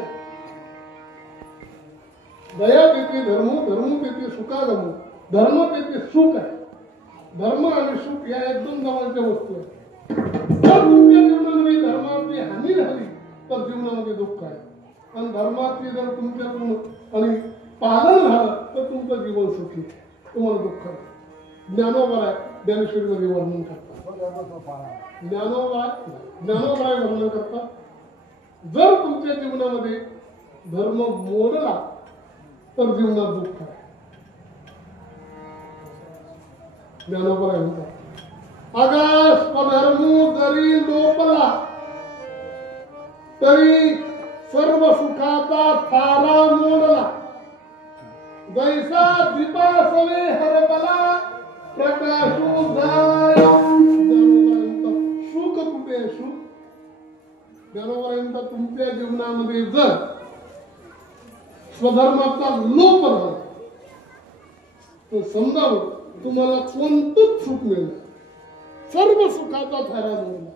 दया तेथे धर्म, धर्म तेथे सुखागम, धर्म तेथे सुख आहे. धर्म आणि सुख या एकदम जवळच्या वस्तू आहेत. जर तुमच्या जीवनामध्ये धर्माची हानी झाली तर जीवनामध्ये दुःख आहे, आणि धर्माची जर तुमच्याकडून आणि पालन झालं तर तुमचं जीवन सुखी, तुम्हाला दुःख आहे. ज्ञानोबा ज्ञानेश्वरीमध्ये वर्णन करतात. ज्ञानोबा वर्णन करतात, जर तुमच्या जीवनामध्ये धर्म मोडला तर जीवनात दुःख आहे. ज्ञानोबा म्हणतात, अगा स्वधर्म जरी लोपला तरी सर्व सुखाचा थारा मोडला. जैसा दीपासवे हरपला प्रकाशू जाय. सुख कुठे आहे? सुख ज्ञानोबा तुमच्या जीवनामध्ये जर स्वधर्माचा लोप झाला तर समजावं तुम्हाला कोणतंच सुख मिळणार. सर्व सुखाचा थारा मिळणार.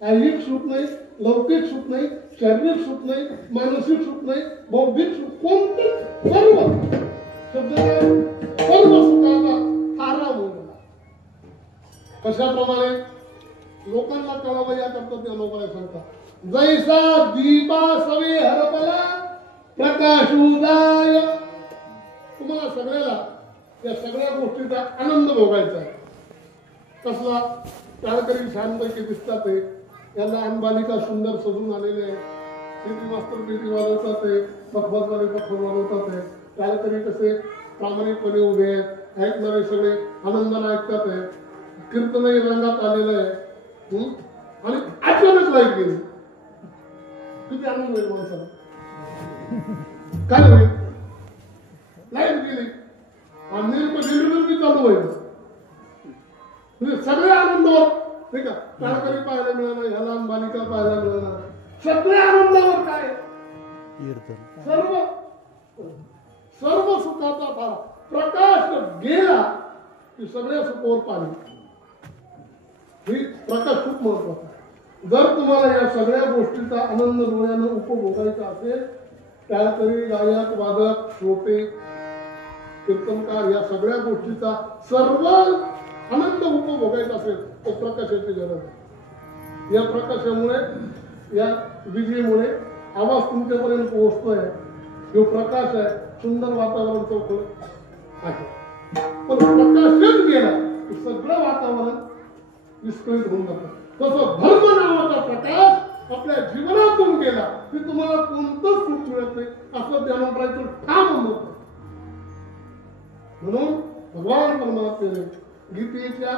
ऐहिक सुख नाही, लौकिक सुख नाही, शारीरिक सुख नाही, मानसिक सुख नाही, बौद्धिक सुख, कोणतं सर्व सुखाचा थारा मिळणार. कशाप्रमाणे लोकांना कळावं याकरता त्या लोकांना सांगतात, जैसा दीपा सवे हरपला प्रकाश उदय. तुम्हाला सगळ्याला या सगळ्या गोष्टीचा आनंद भोगायचा आहे. कसला टाळकरी छानपैकी दिसतात, या लहान बालिका सुंदर सजून आलेले आहे, पेटी मास्तर पेटी वाजवतात आहे, पखवाजवाले पखवाज वाजवतात आहे, कार्यकरी कसे प्रामाणिकपणे उभे आहेत, ऐकणारे सगळे आनंदाने ऐकतात आहे, कीर्तनही रंगात आलेलं आहे आणि अचानक लाईट गेली. किती आनंद होईल माणसाला. काय होईल? लाईट गेली आणि निर्मिती बी चालू होईल. म्हणजे सगळे आनंदावर ठीक आहे. कार्यकरी पाहायला मिळणार, ह्याला बालिका पाहायला मिळणार, सगळे आनंदावर काय सर्व सर्व सुखाचा फारा प्रकाश गेला की सगळ्या सुखावर पाणी. ही प्रकाश खूप महत्वाचा आहे. जर तुम्हाला या सगळ्या गोष्टीचा आनंद डोळ्यानं उपभोगायचा असेल, त्यातरी गायक वादक श्रोते कीर्तनकार या सगळ्या गोष्टीचा सर्व आनंद उपभोगायचा असेल तर प्रकाशाची गरज आहे. या प्रकाशामुळे या विजेमुळे आवाज तुमच्यापर्यंत पोहोचतोय. जो प्रकाश आहे, सुंदर वातावरण चौकळ आहे, पण प्रकाशच गेला की सगळं वातावरण विस्कळीत होऊन जातं. तसं धर्म नावाचा प्रकाश आपल्या जीवनातून गेला की तुम्हाला कोणतंच सुख मिळत नाही असं ज्ञानोबरायचं ठाम मत आहे. म्हणून भगवान परमात्म्याने गीतेच्या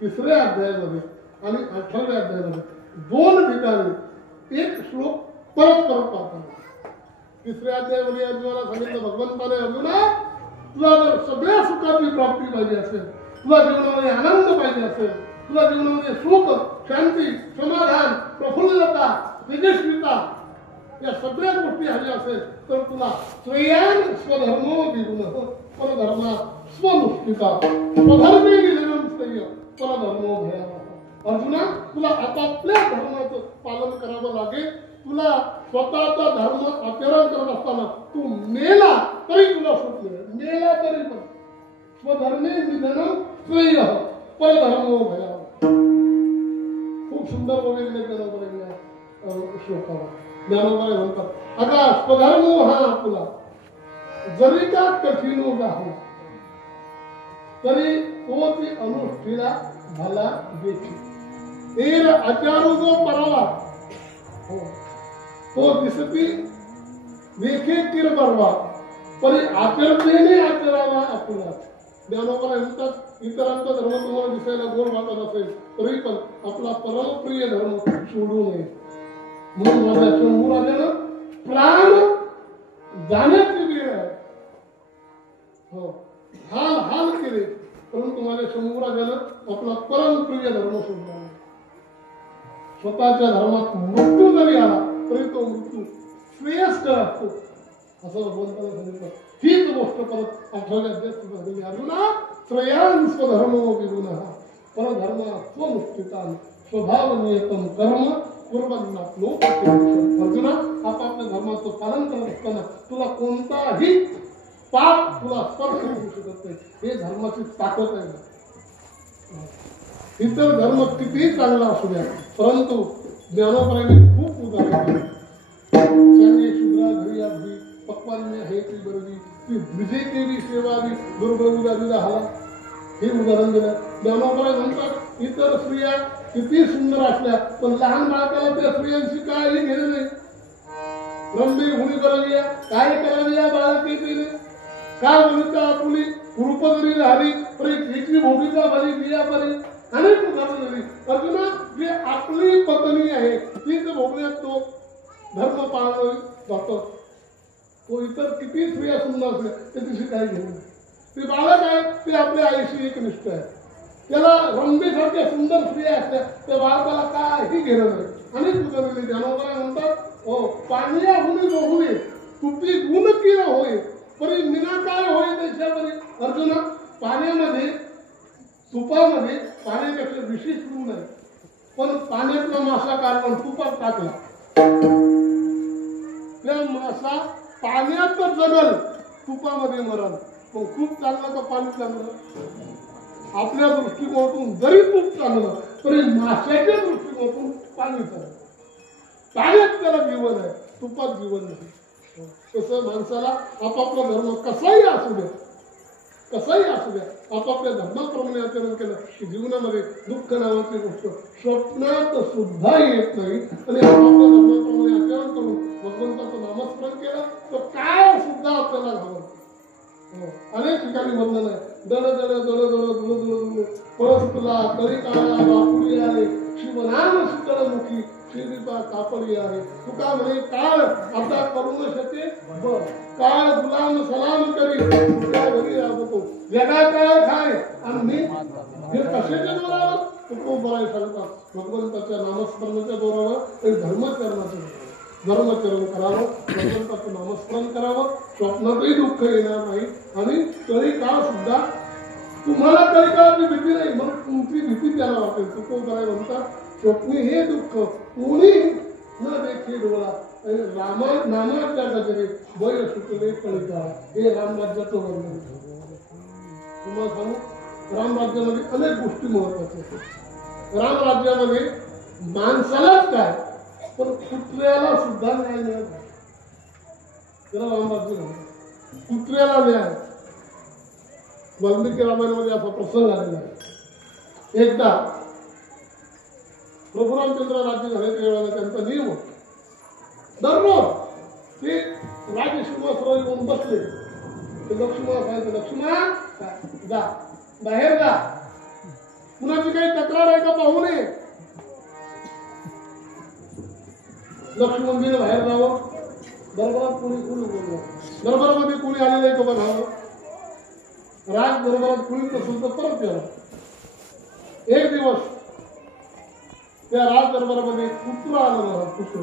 3ऱ्या अध्यायामध्ये आणि 18व्या अध्यायामध्ये 2 ठिकाणी एक श्लोक परत पाहताना 3ऱ्या अध्यायामध्ये अर्जुनाला सांगितलं, भगवंताने अर्जुना तुला जर सगळ्या सुखाची प्राप्ती पाहिजे असेल, तुला जीवनामध्ये आनंद पाहिजे असेल, तुला जीवनामध्ये सुख शांती समाधान प्रफुल्लता तेजस्विता या सगळ्या गोष्टी हव्या असेल तर तुला श्रेयान स्वधर्मो विगुण परधर्मा स्वनुष्ठिता स्वधर्मे निधनं स्थैर्य परधर्मो भयावह. अर्जुना तुला आपापल्या धर्माचं पालन करावं लागेल. तुला स्वतःचा धर्म आचरण करत असताना तू मेला तरी तुला सुख मिळेल. मेला तरी पण स्वधर्मे निधनं स्थैर्य परधर्मो भयावह. खूप सुंदर वगैरे श्लोकावर ज्ञानोबाई म्हणतात, अगा स्वधर्मो हा तुला जरी का कठीण जाहो तरी तो ती अनुष्ठीला भला देखी एर आचारू जो परवा तो दिसती देखे किर परवा परी आचरणेने आचरावा आपला. ज्ञानोबाई म्हणतात, इतरांचा धर्म तुम्हाला दिसायला गोड वाटत असेल तरी पण आपला परमप्रिय धर्म सोडू नये. म्हणून माझ्या शंभू राजानं प्राण जाण्याची वेळ आहे. हो, हाल हाल केले परंतु माझ्या शंभू राजानं आपला परमप्रिय धर्म सोडला. स्वतःच्या धर्मात मृत्यू जरी आला तरी तो मृत्यू श्रेयस्कर असतो असं भगवंताने सांगितलं. हीच गोष्ट परत 18व्या अध्यायात झालेली. अर्जुना श्रेयान स्वधर्मो विगुणः परधर्मा स्वनुष्ठितान स्वभाव नियतम कर्म कुर्वन्नाप्नोति मोक्षम्. अर्जुना आपापल्या धर्माचं पालन करत असताना तुला कोणताही पाप तुला स्पर्श करू शकत नाही. हे धर्माची ताकद आहे. इतर धर्म कितीही चांगला असू द्या परंतु ज्ञानोबाईने खूप उदाहरण शूद्रा घरी अगदी पक्वान्य हे ती बरवी ती विजय केली सेवावी दुर्बळी हाला हे उदाहरण दिलं. ज्ञानोबाई म्हणतात, इतर स्त्रिया किती सुंदर असल्या पण लहान बाळकाला त्या स्त्रियांशी काही घेणं नाही. रंबीर हुणी करावी काय करावी या बाळकेने काय बोलता आपली रूप जरी झाली तरी तिची भोगिका भरी बिया बरी अनेक उदाहरणं दिली. अर्जुना जी आपली पत्नी आहे तीच भोगण्यात तो धर्म पाळणं जातो. तो इतर किती स्त्रिया सुंदर असल्या त्याच्याशी काही घेणं नाही. ते बालक आहे ते आपल्या आईशी एकनिष्ठ आहे. त्याला रंबीसारख्या सुंदर स्त्रिया असल्या त्या बालकाला काही घेणं नाही. अनेक उदाहरणे ज्ञानोबा म्हणतात, हो पानिया हुनी बहुवे तुपी गुण किंवा होय परी निराकार होय त्याच्यावरी. अर्जुना पाण्यामध्ये तुपामध्ये पाण्यापेक्षा विशेष गुण आहे पण पाण्यातला मासा काढून तुपात टाकला त्या मासा पाण्यात जगल तुपामध्ये मरण. मग खूप चांगलं तर पाणी चांगलं. आपल्या दृष्टिकोनातून जरी खूप चांगलं तरी माशाच्या दृष्टिकोनातून पाणी चांगलं. पाण्यात त्याला जीवन आहे तुपात जीवन नाही. तसं माणसाला आपापला धर्म कसाही असू द्या कसंही असू द्या आपापल्या धर्माप्रमाणे आचरण केलं की जीवनामध्ये दुःख नावाची गोष्ट स्वप्नात सुद्धा येत नाही. आणि आपापल्या धर्माप्रमाणे आचरण करून भगवंताचं नामस्मरण केलं तर काय सुद्धा आपल्याला घालवतं. अनेक ठिकाणी वर्णन आहे. दड दड दड दड दुड दुड दुड परस्पला तरी काळा बापुडी आहे शिवनाम शीतळमुखी श्रीपा कापडी आहे. तुका म्हणे काळ आता करून शके बर काळ गुलाम सलाम करी तुझ्या घरी राहतो जगा काळ खाय आणि मी हे कशाच्या जोरावर तुको बराय सांगतात भगवंताच्या नामस्मरणाच्या जोरावर एक धर्मचरण करावं भगवंताचं नामस्मरण करावं. स्वप्नातही दुःख येणार नाही आणि तरी काळ सुद्धा तुम्हाला तरी काळाची भीती नाही मग तुमची भीती त्याला वाटेल. तुको बराय म्हणतात स्वप्नी हे दुःख कोणी न देखी डोळा नामाच्या गजरे वय सुटले कळिका. हे रामराज्याचं वर्णन. तुम्हाला सांगू रामराज्यामध्ये अनेक गोष्टी महत्वाच्या आहेत. रामराज्यामध्ये माणसालाच काय पण कुत्र्याला सुद्धा न्याय मिळत नाही. त्याला रामराज्य म्हणतात. कुत्र्याला न्याय. वाल्मिकी रामायणामध्ये असा प्रसंग आलेला आहे. एकदा प्रभू रामचंद्र राज्य झाल्याच्या वेळेला त्यांचा नियम होता दररोज ते राजसिंहासनावर येऊन बसले ते लक्ष्मण सांगितलं लक्ष्मण जा बाहेर जा कुणाची काही तक्रार आहे का पाहू नये. लक्ष्मणजीने बाहेर जावं. दरबारात कोणी बोललं दरबारामध्ये कोणी आलेलं आहे का बघावं. राज दरबारात कोणी नसेल तर परत यावं. एक दिवस त्या राज दरबारामध्ये कुत्रा आलेला कुत्र